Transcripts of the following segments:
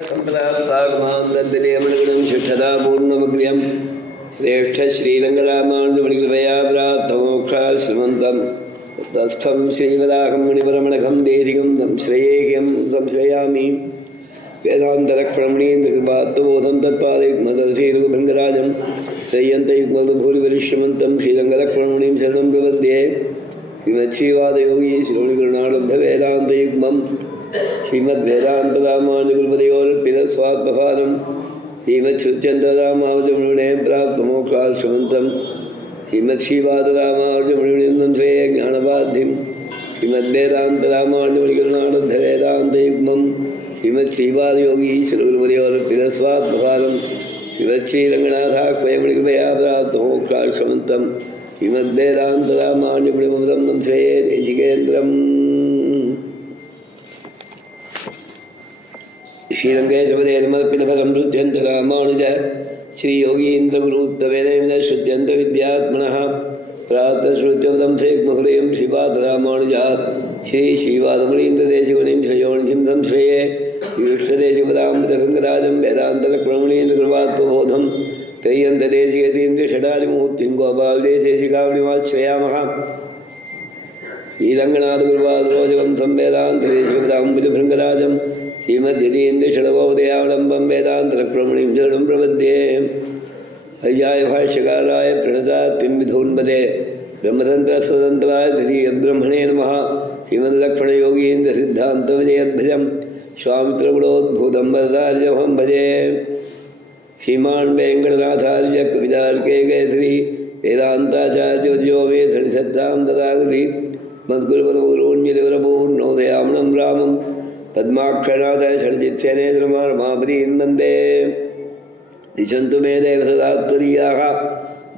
सम्प्राप्तागमान्तर्दलेमणगणं शिक्षता पूर्णमग्र्यं श्रेष्ठश्रीरङ्गरामानुजमणिकृपया प्राप्तमोक्षाश्रमन्तं तस्थं श्रीवदाहं मुनिपरमणघं देहिकं तं श्रेयेह्यं संश्रयामि वेदान्तलक्ष्मणमुनीन्द्रकृपात्तबोधं तत्पादयुग्मदधीर्भृङ्गराजं तय्यन्तयुग्मभूरिवरिष्यमन्तं श्रीरङ्गलक्ष्मणमुनिं शरणं प्रपद्ये श्रीमच्छ्रीवादयोगी श्रीमणिगुरुनाथवेदान्तयुग्मं श्रीमद्वेदान्तरामानुजगुरुपदयोर्पितस्वात्मभारं श्रीमच्छ्रुत्यन्तरामानुजमुनिने प्राप्तमोक्षाश्रमन्तं श्रीमच्छ्रीवादरामानुजमुनिवृन्दं श्रेय ज्ञानवाद्धिं श्रीमद्वेदान्तरामानुजमुनिगुरुनाथवेदान्तयुग्मं श्रीमच्छ्रीवादयोगी श्रीगुरुपदयोर्पितस्वात्मभारं श्रीमच्छ्रीरङ्गनाथाख्वयमुनिकृपया प्राप्तमोक्षाश्रमन्तं श्रीमद्वेदान्तरामानुजमुनिवृन्दं श्रेय देशिकेन्द्रम् श्रीरङ्गेशपदेर्मर्पितफलं श्रुत्यन्तरामानुज श्रीयोगीन्द्रगुरुत्तमेन श्रुत्यन्तविद्यात्मनः प्रातःश्रुत्यपदं सेक्महृदयं श्रीपादरामानुजात् श्रीश्रीवादमुनीन्द्रदेशिकमुनिं श्रेयोनिधिं संश्रये श्रीकृष्णदेशिकपदामृतभृङ्गराजं वेदान्तलक्ष्मणमुनीन्द्रकृपात्वबोधं त्रय्यन्तदेशिकतीन्द्रषडारिमूर्तिं गोपालदेशिकामुनिमाश्रयामः श्रीरङ्गनाथगुरुपादरोचकं संवेदान्तदेशिकपदाम्बुजभृङ्गराजं श्रीमद्यतीन्द्रषडगोदयावलम्बं वेदान्तलक्ष्मणमुनिं शरणं प्रपद्ये अय्याय भाष्यकाराय प्रणतात्तिं विधून्पदे ब्रह्मतन्त्रस्वतन्त्राय द्वितीयब्रह्मणे नमः श्रीमद्लक्ष्मणयोगीन्द्रसिद्धान्तविजयद्भजं स्वामित्रगुणोद्भूतं वरदार्यमहं भजे श्रीमान् वेङ्कटनाथार्य कवितार्के केसरी वेदान्ताचार्योद्यो मे सन्निधत्तां तथागति मद्गुरुपदगुरून्यलिवरपूर्णोदयामनं रामं पद्माक्षरनाथाय षड्जित्सेनेत्रमापदीन् वन्दे दिशन्तु मे देव सदा त्वदीयाः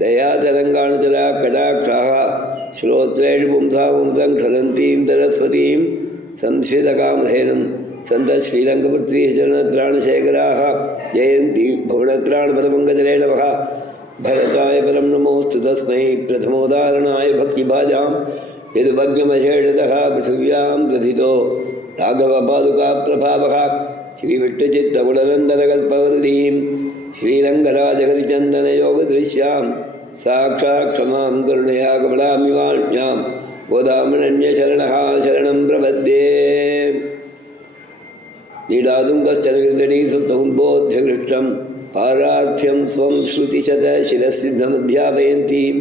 दयातरङ्गाणुचरा कटाक्षाः श्रोत्रेषु पुंसामृतं क्षरन्तीं सरस्वतीं संश्रितकामधेनुं सन्तः श्रीरङ्गपुत्री चरणत्राणशेखराः जयन्ती भुवनत्राणपदपङ्कजरेणवः भरताय परं नमोऽस्तु तस्मै प्रथमोदाहरणाय भक्तिभाजां यद्भग्नमशेषतः पृथिव्यां प्रथितो राघवपादुकाप्रभावः श्रीविष्णुचित्तगुणनन्दनकल्पवल्लीं श्रीरङ्गराजहरिचन्दनयोगदृश्यां साक्षात् क्षमां करुणया कमलामिवाण्यां गोदामनन्यशरणः शरणं प्रपद्ये नीलातुङ्गश्चरकृतनीसुप्तमुद्बोध्यकृष्णं पारार्थ्यं स्वं श्रुतिशतशिरसिद्धमध्यापयन्तीं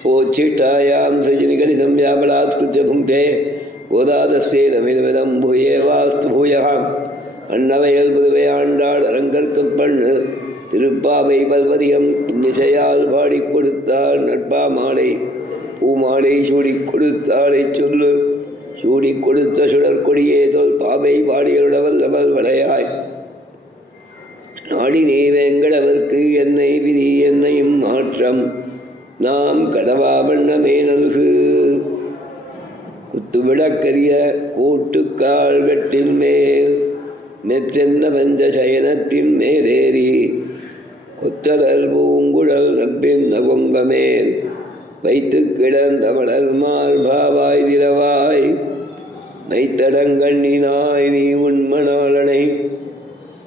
स्वोच्छिष्टायां सृजनिगणितं व्यापलात्कृत्य भुङ्क्ते गोदादस्ते नमिदमिदं भूये वास्तु भूयः அன்னவையல் புதுவை ஆண்டாள் அரங்கற்கப்பண்ணு திருப்பாவை பல்வதியம் இன்னிசையால் பாடி கொடுத்தாள் நட்பா மாலை பூமாலை சூடி கொடுத்தாளை சொல்லு சூடி கொடுத்த சுடற்கொடியே தொல் பாவை பாடியருடவல்லவல் வளையாய் நாடி நீ வேங்கடவர்க்கு என்னை விதி என்னையும் மாற்றம் நாம் கடவா வண்ணமே நல்கு குத்துவிளக்கரிய கூட்டுக்கால் கட்டின் மேல் நெற்றென்ன பஞ்ச சயனத்தின் மேலேறி கொத்தலர் பூங்குழல் நப்பின் நகொங்கமேல் வைத்து கிடந்த மடல் மார்பாவாய் திரவாய் மைத்தடங்கண்ணினாய் நீ உண்மணாளனை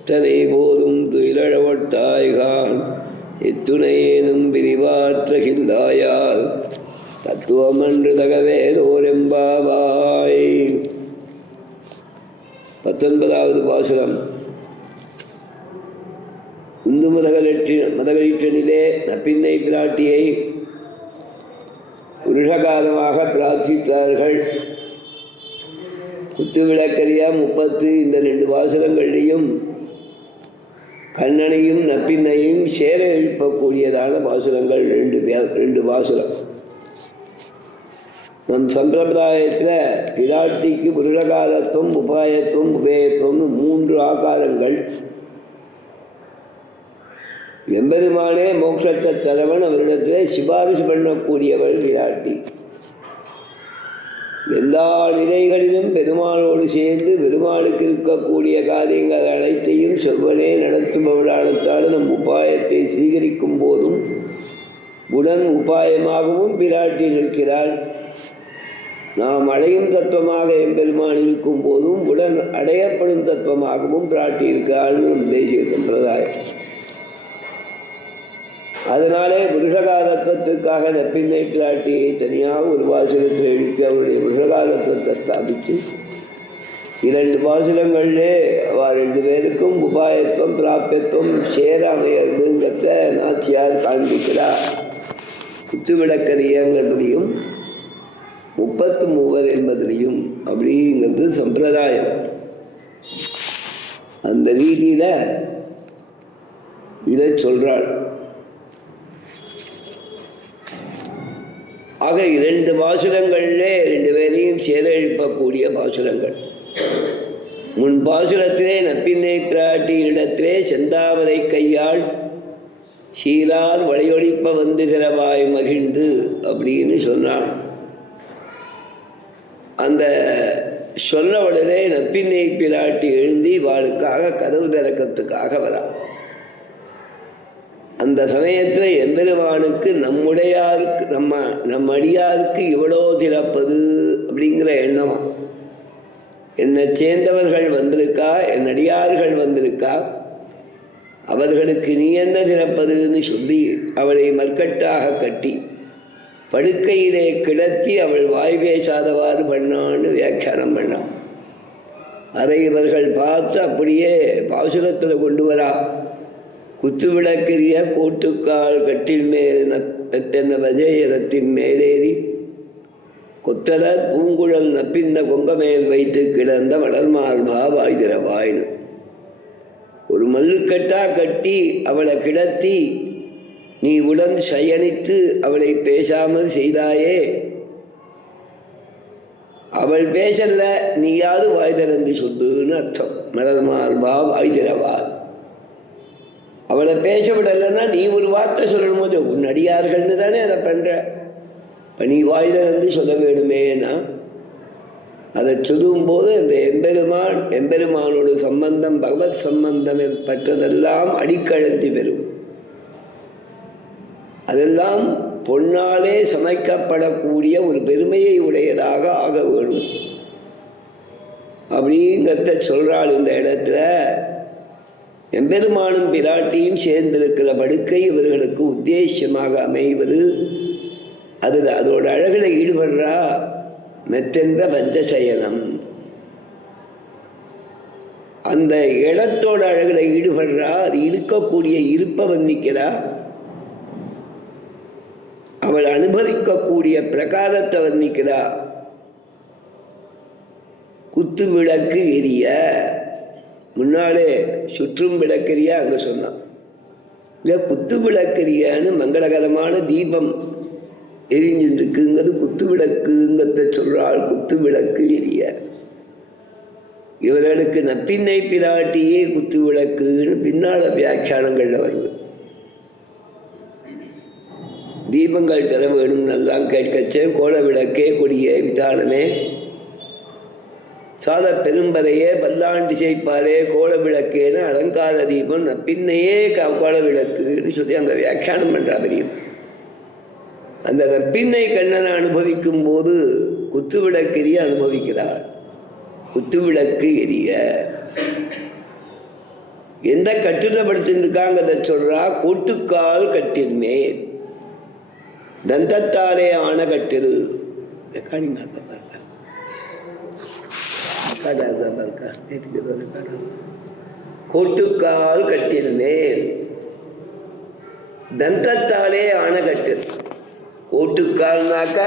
தனை போதும் துயிலழவட்டாய்கான் இத்துணையேனும் பிரிவாற்றகில்லாயால் தத்துவமன்று தகவேலோரெம்பாவாய். 19வது பாசுரம். உந்து மதகளிற்றனிலே நப்பின்னை பிராட்டியை புருஷகாலமாக பிரார்த்தித்தார்கள். குத்துவிளக்கரியா 30 இந்த 2 பாசுரங்களையும் கண்ணனையும் நப்பின்னையும் சேர எழுப்பக்கூடியதான பாசுரங்கள் 2 பாசுரம். நம் சம்பிரதாயத்தில் பிராட்டிக்கு புருஷகாலத்துவம் உபாயத்துவம் உபேயத்துவம்னு 3 ஆகாரங்கள். எம்பெருமானே மோட்சத்தை தரவன் அவரிடத்தில் சிபாரிசு பண்ணக்கூடியவள் பிராட்டி. எல்லா நிலைகளிலும் பெருமாளோடு சேர்ந்து பெருமாளுக்கு இருக்கக்கூடிய காரியங்கள் அனைத்தையும் செவ்வனே நடத்துபவளானத்தால் நம் உபாயத்தை ஸ்வீகரிக்கும் போதும் உடன் உபாயமாகவும் பிராட்டி நிற்கிறாள். நாம் அடையும் தத்துவமாக எம்பெருமான் இருக்கும் போதும் உடன் அடையப்படும் தத்துவமாகவும் பிராட்டி இருக்காள்னு தேசிய சம்பிரதாயம். அதனாலே புருஷகாலத்துவத்துக்காக நப்பின்னை பிராட்டியை தனியாக ஒரு பாசுரத்தில் எழுப்பி அவருடைய புருஷகாலத்துவத்தை ஸ்தாபித்து 2 பாசுரங்களிலே அவள் 2 பேருக்கும் உபாயத்துவம் பிராபியத்துவம் சேர அமையறதுங்கிறத நாச்சியார் காண்பிக்கிறார். குத்துவிளக்கரியங்கிறதுலையும் 33 என்பதிலையும் அப்படிங்கிறது சம்பிரதாயம். அந்த ரீதியில் இதை சொல்கிறாள். ஆக 2 பாசுரங்களிலே 2 பேரையும் சேர எழுப்பக்கூடிய பாசுரங்கள். முன் பாசுரத்திலே நப்பின்னை பிராட்டியினிடத்திலே செந்தாமரை கையாள் சீரால் வழியொழிப்ப வந்து திறவாய் மகிழ்ந்து அப்படின்னு சொன்னான். அந்த சொல்ல உடனே நப்பின்னை பிராட்டி எழுந்தி வாளுக்காக கதவு திறக்கிறதுக்காக வரா. அந்த சமயத்தில் எம்பெருமானுக்கு நம்முடையாருக்கு நம்ம அடியாருக்கு இவ்வளோ திறப்பது அப்படிங்கிற எண்ணமா. என்னை சேர்ந்தவர்கள் வந்திருக்கா, என் அடியார்கள் வந்திருக்கா, அவர்களுக்கு நீ என்ன திறப்பதுன்னு சொல்லி அவளை மர்க்கட்டாக கட்டி படுக்கையிலே கிடத்தி அவள் வாய் பேசாதவாறு பண்ணான்னு வியாக்கியானம் பண்ணான். அதை இவர்கள் பார்த்து அப்படியே பாசுரத்தில் கொண்டு வரா. குத்துவிளக்கெரிய கோட்டுக்கால் கட்டில் மேல் தென்ன வஜயரத்தின் மேலேறி கொத்தல பூங்குழல் நப்பிந்த கொங்க மேல் வைத்து கிடந்த வளர்மால்பா வாய் திறவாய்னு ஒரு மல்லுக்கட்டா கட்டி அவளை கிடத்தி நீ உடன் சயனித்து அவளை பேசாமல் செய்தாயே, அவள் பேசல நீயாவது வாய் திறந்து சொல்லுன்னு அர்த்தம். மலர்மால்பா வாய் திறவாள். அவளை பேச விடலைன்னா நீ ஒரு வார்த்தை சொல்லணும் போது உன் அடியார்கள்னு தானே அதை பண்ணுற, இப்போ நீ வாய் திறந்து சொல்ல வேணுமேனா அதை சொல்லும்போது அந்த எம்பெருமானோட சம்பந்தம் பகவத் சம்பந்தம் பற்றதெல்லாம் அடிக்கழந்தி பெறும். அதெல்லாம் பொன்னாலே சமைக்கப்படக்கூடிய ஒரு பெருமையை உடையதாக ஆக வேணும் அப்படிங்கிறத சொல்கிறாள். இந்த இடத்துல எம்பெருமானும் பிராட்டியும் சேர்ந்திருக்கிற படுக்கை இவர்களுக்கு உத்தேசியமாக அமைவது. அதில் அதோட அழகில் ஈடுபடுறா. மெத்தென்ற பஞ்சசயனம் அந்த இடத்தோட அழகில் ஈடுபடுறா. அது இருக்கக்கூடிய இருப்பை வர்ணிக்கிறா. அவள் அனுபவிக்கக்கூடிய பிரகாரத்தை வர்ணிக்கிறா. குத்து விளக்கு எரிய முன்னாலே சுற்றும் விளக்கெரியா அங்கே சொன்னான். இல்லை குத்து விளக்கெரியான்னு மங்களகரமான தீபம் எரிஞ்சிருக்குங்கிறது குத்து விளக்குங்கிறத சொல்கிறாள். குத்து விளக்கு எரிய இவர்களுக்கு நப்பின்னை பிராட்டியே குத்து விளக்குன்னு பின்னால் வியாக்கியானங்களில் வருது. தீபங்கள் பெற வேணும் எல்லாம் கேட்கச்சேன். கோல விளக்கே கொடியே விதானமே சால பெரும்பறையே பல்லாண்டு செய்ப்பாரே கோல விளக்கேன்னு அலங்கார தீபம் நப்பின்னையே கோல விளக்குன்னு சொல்லி அங்கே வியாக்கியானம் பண்ணுறா தெரியும். அந்த நப்பின்னை கண்ணனை அனுபவிக்கும் போது குத்து விளக்கெரிய அனுபவிக்கிறாள். குத்து விளக்கு எரிய எந்த கட்டுரைப்படுத்திருக்காங்கிறத சொல்றா. கோட்டுக்கால் கட்டில் மேல் தந்தத்தாலே ஆன கட்டில் கோட்டுக்கால் கட்டில் மேல் தந்தத்தாலே ஆன கட்டில். கோட்டுக்கால்னாக்க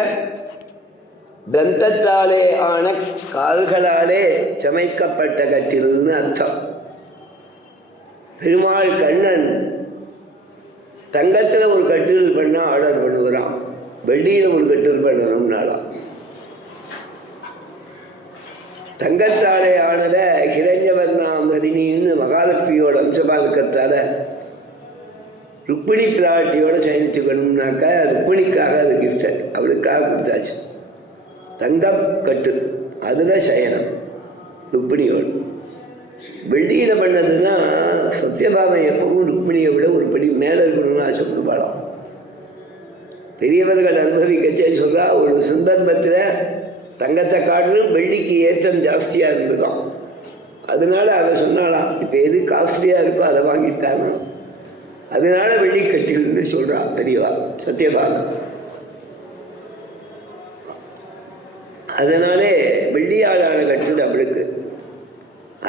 தந்தத்தாலே ஆன கால்களாலே சமைக்கப்பட்ட கட்டில்னு அர்த்தம். பெருமாள் கண்ணன் தங்கத்தில் ஒரு கட்டில் பண்ணால் ஆர்டர் பண்ணுவாராம், வெள்ளியில் ஒரு கட்டில் பண்ணணும்னாலாம். தங்கத்தாலே ஆனத ஹிரண்யவர்ணாமரினின்னு மகாலட்சுமியோட அம்சமாக இருக்கிறதால ருக்மிணி பிராட்டியோட சயனிச்சுக்கணும்னாக்கா ருக்மிணிக்காக அது கிஃப்ட் அவளுக்காக கொடுத்தாச்சு. தங்கம் கட்டு அதில் சயனம் ருக்மிணியோடு. வெள்ளியில் பண்ணதுன்னா சத்யபாமை எப்பவும் ருக்மிணியை விட ஒரு படி மேலே இருக்கணும்னு ஆசைப்படுவாளாம். பெரியவர்கள் அனுபவிக்கச்சே சொல்கிறா. ஒரு சந்தர்ப்பத்தில் தங்கத்தை காட்டிலும் வெள்ளிக்கு ஏற்றம் ஜாஸ்தியாக இருந்துதான். அதனால அவள் சொன்னாலாம், இப்போ எது காஸ்ட்லியாக இருக்கோ அதை வாங்கித்தாங்க. அதனால வெள்ளிக்கட்டில்னு சொல்கிறா பெரியவா சத்யபாலன். அதனாலே வெள்ளியாலான கட்டில் அவளுக்கு.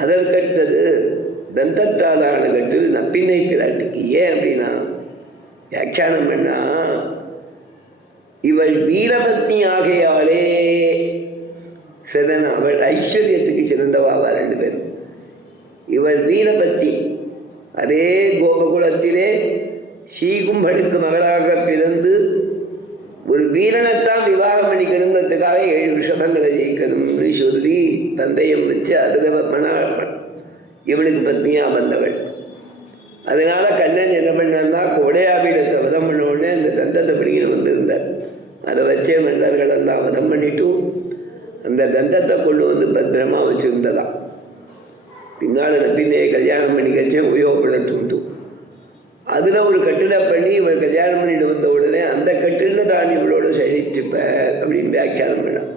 அதற்கடுத்தது தந்தத்தாலான கட்டில் நப்பின்னை பிராட்டிக்கு. ஏன் அப்படின்னா வியாக்கியானம் பண்ணா, இவள் வீரபத்னி ஆகையாலே சிறன், அவள் ஐஸ்வர்யத்துக்கு சிறந்தவாவா 2 பேரும். இவள் வீரபத்னி, அதே கோபகுலத்திலே ஸ்ரீகும்பனுக்கு மகளாக பிறந்து ஒரு வீரனைத்தான் விவாகம் பண்ணிக்கணுங்கிறதுக்காக 7 விஷபங்களை ஜெயிக்கணும்னு சொல்லி தந்தையம் வச்சு அதில் இவளுக்கு பத்னியாக வந்தவள். அதனால கண்ணன் என்ன பண்ணான்னா, கோடையாபீடத்தை வதம் பண்ண உடனே அந்த தந்தத்தை பிடிக்கிட்டு வந்திருந்தார். அதை வச்சே மன்னர்களெல்லாம் வதம் பண்ணிட்டு அந்த தந்தத்தை கொண்டு வந்து பத்திரமா வச்சுருந்ததான். பின்னால் நப்பின்னையை கல்யாணம் பண்ணிக்கச்சே உபயோகப்படட்டு. அதில் ஒரு கட்டிலை பண்ணி இவள் கல்யாணம் பண்ணிட்டு வந்த உடனே அந்த கட்டிலில் தான் இவளோட சழிச்சுப்ப அப்படின்னு வியாக்கியானம் பண்ணான்.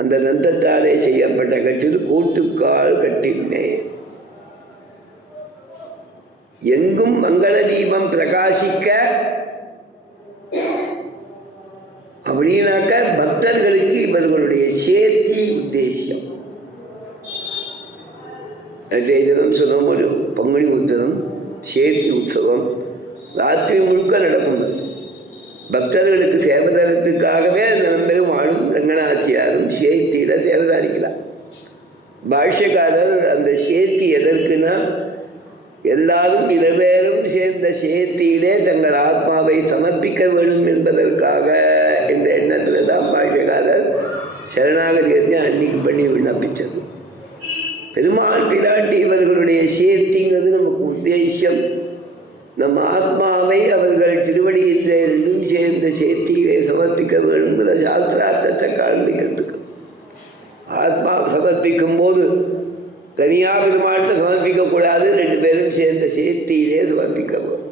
அந்த தந்தத்தாலே செய்யப்பட்ட கட்டில் கூட்டுக்கால் கட்டினே. எங்கும் மங்கள தீபம் பிரகாசிக்க அப்படின்னாக்க பக்தர்களுக்கு இவர்களுடைய சேர்த்தி உத்தேசியம். நேற்றைய தினம் சொன்னோம், ஒரு பங்குனி உத்தரம் சேர்த்தி உற்சவம் ராத்திரி முழுக்க நடக்கும். பக்தர்களுக்கு சேவதரத்துக்காகவே அந்த நம்பரும் வாழும் ரங்கநாச்சியாரும் சேர்த்தியில் சேவதாரிக்கிறார். பாஷ்யக்காரர் அந்த சேர்த்தி எதற்குன்னா, எல்லாரும் 2 பேரும் சேர்ந்த சேர்த்தியிலே தங்கள் ஆத்மாவை சமர்ப்பிக்க வேண்டும் என்பதற்காக என்ற எண்ணத்தில் தான் பாஷ்யக்காரர் சரணாகதியத்தை அன்னைக்கு பண்ணி விண்ணப்பித்தது. பெருமாள் பிராட்டி இவர்களுடைய சேர்த்திங்கிறது நமக்கு உத்தேசம். நம்ம ஆத்மாவை அவர்கள் திருவடியிலிருந்தும் சேர்ந்த சேர்த்தியிலே சமர்ப்பிக்க வேணுங்கிற சாஸ்திரார்த்தத்தை காண்பிக்கிறதுக்கு. ஆத்மா சமர்ப்பிக்கும் போது தனியாக பெருமாட்டை சமர்ப்பிக்கக்கூடாது, 2 பேரும் சேர்ந்த சேர்த்தியிலே சமர்ப்பிக்க வேணும்.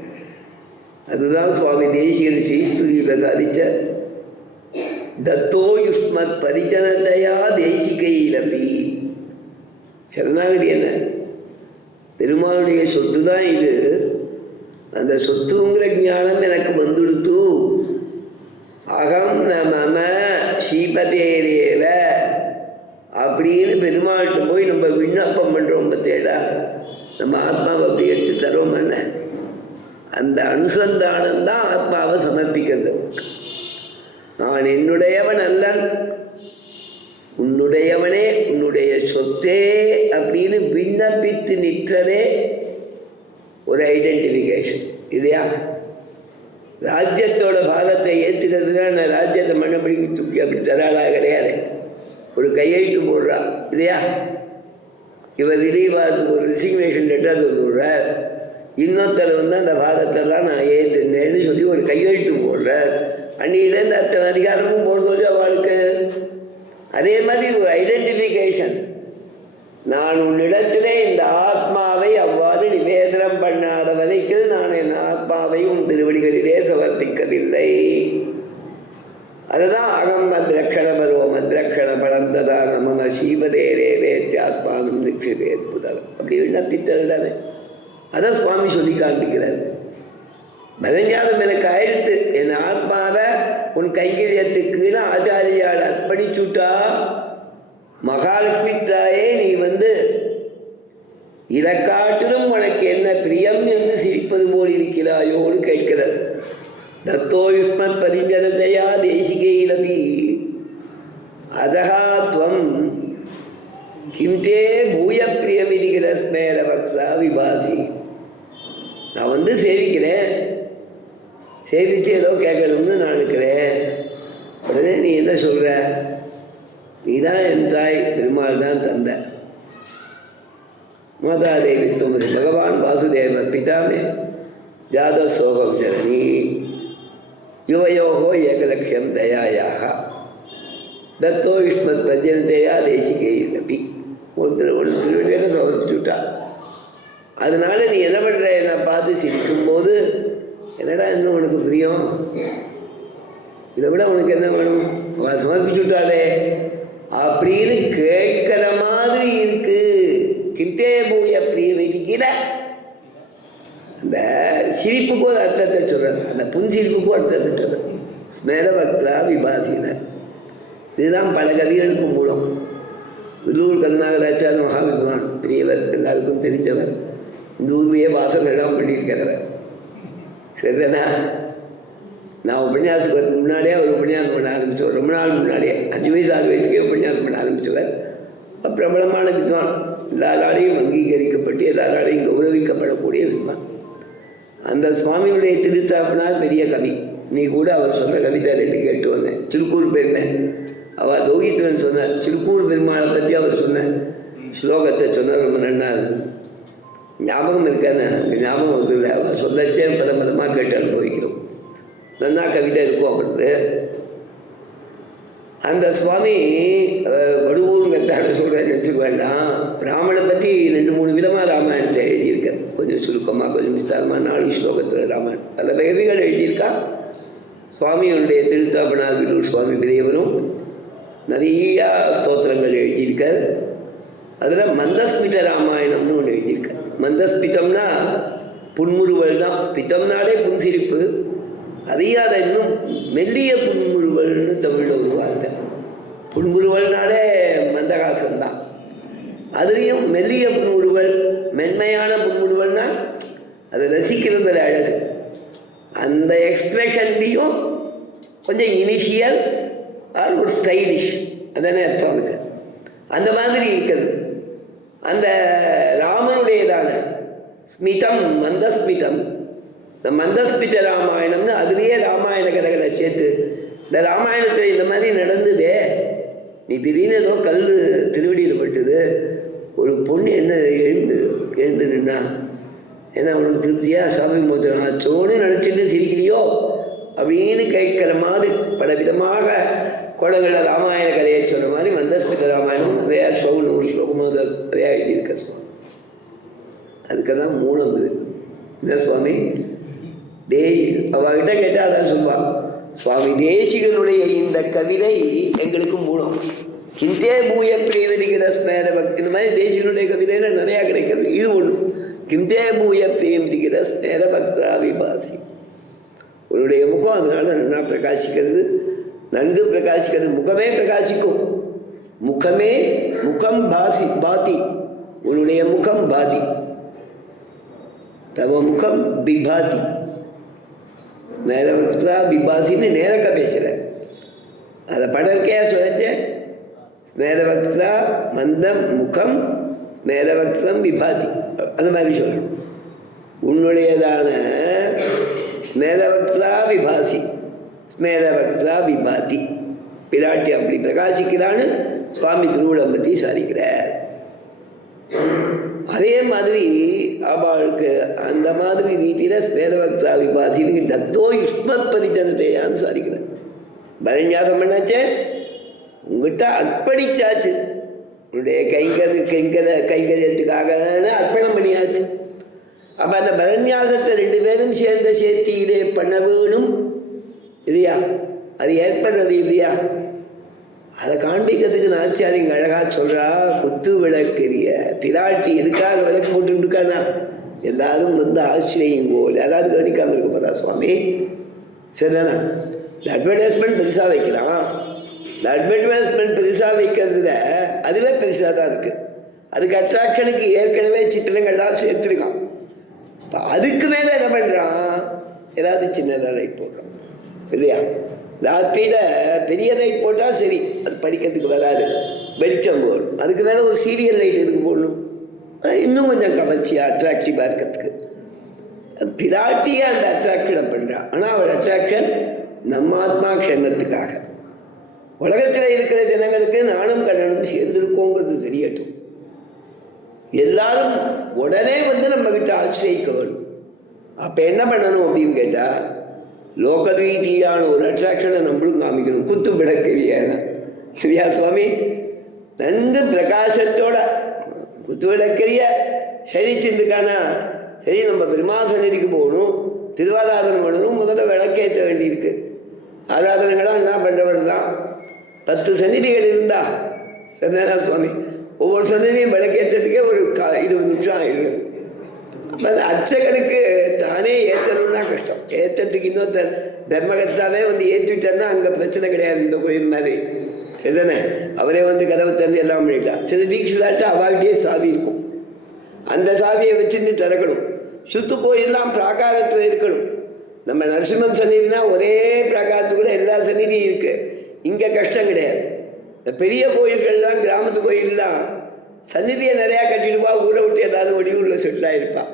அதுதான் சுவாமி தேசிகன் ஸ்ரீஸ்துதியில் சாதிச்ச தத்தோ யுஷ்மத் பரிஜனதையா தேசிகையிலபி. சரணாகதி என்ன? பெருமாளுடைய சொத்து தான் இது. அந்த சொத்துங்கிற ஞானம் எனக்கு வந்துடுத்து. அகம் நம ஸ்ரீபதேரேவ அப்படின்னு பெருமாள்கிட்ட போய் நம்ம விண்ணப்பம் பண்ணுறோம். பார்த்தேடா, நம்ம ஆத்மாவை அப்படி எடுத்து தரோம். என்ன அந்த அனுசந்தானம் தான் ஆத்மாவை சமர்ப்பிக்கிறது. நான் என்னுடையவன் அல்லன், உன்னுடையவனே, உன்னுடைய சொத்தே அப்படின்னு விண்ணப்பித்து நிற்றதே ஒரு ஐடென்டிஃபிகேஷன் இல்லையா? ராஜ்யத்தோட பாகத்தை ஏற்றுக்கிறதுனா நான் ராஜ்யத்தை மண்ணப்படி தூக்கி அப்படி தராளாக கிடையாது. ஒரு கையெழுத்து போடுறா இல்லையா? இவர் இடைவாதத்துக்கு ஒரு ரிசிக்னேஷன் லெட்டர் சொல்லுறார். இன்னொருத்தர் வந்து அந்த பாகத்தெல்லாம் நான் ஏற்றுனேன்னு சொல்லி ஒரு கையெழுத்து போடுறார். அன்னிலேருந்து அத்தனை அதிகாரமும் போட சொல்லி அவளுக்கு. அதே மாதிரி ஒரு ஐடென்டிஃபிகேஷன். நான் உன்னிடத்திலே இந்த ஆத்மாவை அவ்வாறு நிவேதனம் பண்ணாத வரைக்கும் நான் என் ஆத்மாவை உன் திருவடிகளிலே சமர்ப்பிக்கவில்லை. அதுதான் அகம் மத்ரக்ஷண பரோ மத்ரக்ஷண பழந்ததா நம்ம சீபதேரே வேத்தி ஆத்மானம் நிக்ஷிவேத் புதல் அப்படி விண்ணப்பித்தது தானே. அதை சுவாமி சொல்லி காண்பிக்கிறார். பதஞ்சாதம் எனக்கு ஆயிடுத்து, என் ஆத்மாவை உன் கைங்கரியத்துக்குன்னு ஆச்சாரியால் அர்ப்பணிச்சுட்டா, மகாலட்சுமி தாயே நீ வந்து இதை காட்டிலும் உனக்கு என்ன பிரியம் என்று சிரிப்பது போல் இருக்கிறாயோடு கேட்கிறார். தத்தோ யுஷ்மத் பரிஜனதையா தேசிகையிலபி அதகாத்வம் கிந்தே பூய பிரியமிதிகிற ஸ்மேல பக்தா விபாசி. நான் வந்து சேவிக்கிறேன், சேவிச்சு ஏதோ கேட்கணும்னு நான் இருக்கிறேன். உடனே நீ என்ன சொல்கிற? நீ தான் என் தாய், பெருமாள் தான் தந்த. மாதாதேவி துமதி பகவான் வாசுதேவ பிதாமே ஜாத சோகம் ஜனனி யுவயோகோ ஏகலட்சம் தயாயாக தத்தோ யுஷ்மத் பஜனதையா தேசிகை ஒன்று திருவிழா சமர்ப்பிச்சுட்டா. அதனால நீ என்ன பண்ணுற? என்னை பார்த்து சிரிக்கும்போது என்னடா இன்னும் உனக்கு பிரியம், இதை விட உனக்கு என்ன வேணும்? அவன் சமர்ப்பிச்சுட்டாளே அப்படின்னு கேட்கிற மாதிரி இருக்கு. கிந்தே பூய பிரியமிதிக்கிற அந்த சிரிப்புக்கு ஒரு அர்த்தத்தை சொல்கிறார், அந்த புன்சிரிப்புக்கும் அர்த்தத்தை சொல்கிறார். ஸ்மேர பக்தா விபாதின. இதுதான் பல கவிகளுக்கும் மூலம். வில்லூர் கருணாகராச்சார மகாவித்வான் பெரியவர், எல்லாருக்கும் தெரிஞ்சவர், இந்த ஊர்லேயே வாசல் எல்லாம் பண்ணியிருக்கிறவர். சரிதானா? நான் உபன்யாசம் வரதுக்கு முன்னாடியே அவர் உபன்யாசம் பண்ண ஆரம்பித்தவர். ரொம்ப நாள் முன்னாடியே 5 வயசு 6 வயசுக்கே உபன்யாசம் பண்ண ஆரம்பித்தவர். பிரபலமான வித்வான், எல்லாராலையும் அங்கீகரிக்கப்பட்டு எல்லாராலையும் கௌரவிக்கப்படக்கூடிய வித்வான். அந்த சுவாமியுடைய திருத்தாப்பினால் பெரிய கவி. நீ கூட அவர் சொன்ன கவிதை 2 கேட்டு வந்தேன். திருக்கூர் பெருமை அவள் தௌகித்துவன் சொன்னார். திருக்கூர் பெருமாளை பற்றி அவர் சொன்ன ஸ்லோகத்தை சொன்னார், ரொம்ப நன்னா இருந்தது. ஞாபகம் இருக்கான்னு ஞாபகம் இருக்குல்ல, அவர் சொல்லச்சே பதமாக கேட்டு அனுபவிக்கிறோம். நன்னா கவிதை இருக்கும் அவருக்கு. அந்த சுவாமி வடுவூர் மெத்தாடு சொல்கிறேன்னு நினச்சிக்க வேண்டாம். ராமனை பற்றி 2-3 விதமாக ராமாயணத்தை எழுதியிருக்கார். கொஞ்சம் சுருக்கமாக, கொஞ்சம் விஸ்தாரமாக 4 ஸ்லோகத்தில் ராமாயணம் பல கவிகள் எழுதியிருக்கா. சுவாமியுடைய திருத்தாபனார் வில்லூர் சுவாமி பெரியவரும் நிறையா ஸ்தோத்திரங்கள் எழுதியிருக்கார். அதில் மந்தஸ்மித ராமாயணம்னு ஒன்று எழுதியிருக்கார். மந்தஸ்மிதம்னா புன்முறுவல் தான். ஸ்பிதம்னாலே புன்சிரிப்பு. அறியாத இன்னும் மெல்லிய புன்முறுவல்னு தமிழில் ஒரு வார்த்தை. புன்முறுவல்னாலே மந்தகாசம் தான். அதுலேயும் மெல்லிய புன்முறுவல், மென்மையான புன்முறுவல்னா அதை ரசிக்கிறது அழகு. அந்த எக்ஸ்பிரஷன்லேயும் கொஞ்சம் இனிஷியல் ஆர் ஒரு ஸ்டைலிஷ், அதானே அர்த்தம் அதுக்கு. அந்த மாதிரி இருக்குது. அந்த ராமனுடையதான ஸ்மிதம், மந்தஸ்மிதம், இந்த மந்தஸ்மித ராமாயணம்னு அதுலேயே ராமாயண கதைகளை சேர்த்து, இந்த ராமாயணத்தில் இந்த மாதிரி நடந்ததே, நீ திடீர்னு ஏதோ கல் திருவடியில் பட்டுது, ஒரு பொண்ணு என்ன எழுந்து நின்னா, ஏன்னா அவனுக்கு திருப்தியாக சாமி மோத்திரம் ஆச்சோன்னு நினச்சிட்டு சிரிக்கிறியோ அப்படின்னு கேட்குற மாதிரி பலவிதமாக குளங்கள ராமாயண கதையை சொன்ன மாதிரி மந்தஸ்மித ராமாயணம் நிறையா ஸ்லோகம் 100 ஸ்லோகமாக நிறையா எழுதியிருக்க சுவாமி. அதுக்கு தான் மூலம் இது. என்ன சுவாமி அவகிட்ட கேட்டால் அதான் சொல்லுவாள், சுவாமி தேசிகனுடைய இந்த கவிதை எங்களுக்கு மூலம். ஹிந்தே பூய பிரியமிதிக்கிற ஸ்மேர பக்தி, இந்த மாதிரி தேசிகனுடைய கவிதையில் நிறையா கிடைக்கிறது. இது ஒன்று. கிந்தே பூய பிரியமிதிக்கிற ஸ்மேர பக்தா விபாசி. உன்னுடைய முகம் அதனால நல்லா பிரகாசிக்கிறது, நன்கு பிரகாசிக்கிறது. முகமே பிரகாசிக்கும். முகம் பாதி. உன்னுடைய முகம் பாதி. தவ முகம் பிபாதி. ஸ்மேரவக்தா பிபாசின்னு நேரக்க பேசுகிற. அதை படற்கையா சொல்லச்சேன். ஸ்மேரவக்தா மந்தம் முகம் ஸ்மேரவக்தம் விபாதி, அந்த மாதிரி சொல்லணும். உன்னுடையதான ஸ்மேரவக்தா விபாசி, ஸ்மேரவக்தா விபாதி. பிராட்டி அப்படி பிரகாசிக்கிறான்னு சுவாமி திருவிழம்பத்தி சாதிக்கிறார். அதே மாதிரி அவளுக்கு அந்த மாதிரி ரீதியில் ஸ்மேரவக்தா விபாதிக்கு தத்தோ யுஷ்மத் பரிஜனத்தையான்னு சாதிக்கிறார். பரநியாசம் பண்ணாச்சே, உங்ககிட்ட அர்ப்பணிச்சாச்சு, உன்னுடைய கைங்கரியத்துக்காக அர்ப்பணம் பண்ணியாச்சு. அப்போ அந்த பரநியாசத்தை 2 பேரும் சேர்ந்த சேர்த்தியிலே பண்ண வேணும் இல்லையா? அது ஏற்படுறது இல்லையா? அதை காண்பிக்கிறதுக்கு நாச்சியாரிங்க அழகாக சொல்கிறா, குத்து விளக்கெரிய பிராட்டி எதுக்காக விளக்கு போட்டுருக்கானா, எல்லாரும் வந்து ஆச்சரியங்கோல் யாராவது கவனிக்காமல் இருக்க போதா சுவாமி? சரிதானா? இந்த அட்வர்டைஸ்மெண்ட் பெருசாக வைக்கிறான். இந்த அட்வர்டைஸ்மெண்ட் பெருசாக வைக்கிறதுல அதுவே பெருசாக தான் இருக்குது. அதுக்கு அட்ராக்ஷனுக்கு ஏற்கனவே சித்திரங்கள்லாம் சேர்த்துருக்கான். இப்போ அதுக்கு மேலே என்ன பண்ணுறான், ஏதாவது சின்னதாக லைட் போடுறான் இல்லையா? ராத்திரியில் பெரிய லைட் போட்டால் சரி, அது படிக்கிறதுக்கு வராது, வெளிச்சம் போடணும். அதுக்கு மேலே ஒரு சீரியல் லைட் எதுக்கு போடணும்? இன்னும் கொஞ்சம் கவர்ச்சியாக அட்ராக்டிவாக இருக்கிறதுக்கு. பிராட்டியை அந்த அட்ராக்ஷனை பண்ணுறான். ஆனால் அவள் அட்ராக்ஷன் நம்ம ஆத்மா க்ஷேமத்துக்காக. உலகத்தில் இருக்கிற ஜனங்களுக்கு நானும் கண்ணனும் சேர்ந்துருக்கோங்கிறது தெரியட்டும். எல்லாரும் உடனே வந்து நம்மக்கிட்ட ஆசிரியிக்க வேணும். அப்போ என்ன பண்ணணும் அப்படின்னு கேட்டால், லோக ரீதியான ஒரு அட்ராக்ஷனை நம்மளும் காமிக்கணும். குத்து விளக்கெரிய சரியா சுவாமி? நன்கு பிரகாசத்தோட குத்து விளக்கெரிய சரி சிந்துக்கானா சரி, நம்ம பெருமாள் சந்நிதிக்கு போகணும், திருவாராதனை பண்ணணும், முதல்ல விளக்கேற்ற வேண்டியிருக்கு. ஆராதனைகளாக என்ன பண்ணுறவர் தான் 10 சந்நிதிகள் இருந்தா சரிதானா சுவாமி? ஒவ்வொரு சந்நிதியும் விளக்கேற்றதுக்கே ஒரு 20 நிமிஷம் ஆயிடுறது. அப்போ அந்த அர்ச்சகனுக்கு தானே ஏற்றணும்னா கஷ்டம். ஏற்றத்துக்கு இன்னொருத்தர் தர்மகர்த்தாவே வந்து ஏற்றிட்டார்னா அங்கே பிரச்சனை கிடையாது. இந்த கோயில் மாதிரி சரிதானே? அவரே வந்து கதவை திறந்து எல்லாம் பண்ணிட்டான். சில தீட்சிதாட்ட அவாழ்கிட்டே சாவி இருக்கும். அந்த சாவியை வச்சுட்டு திறக்கணும். சுத்து கோயிலெலாம் பிராகாரத்தில் இருக்கணும். நம்ம நரசிம்மன் சந்நிதினா ஒரே பிராகாரத்துக்குள்ள எல்லா சந்நிதியும் இருக்குது. இங்கே கஷ்டம் கிடையாது. இந்த பெரிய கோயில்கள்லாம் கிராமத்து கோயிலெலாம் சந்நிதியை நிறையா கட்டிடுவா. ஊரை விட்டு ஏதாவது வெளியூரில் செட்டில் ஆகிருப்பான்.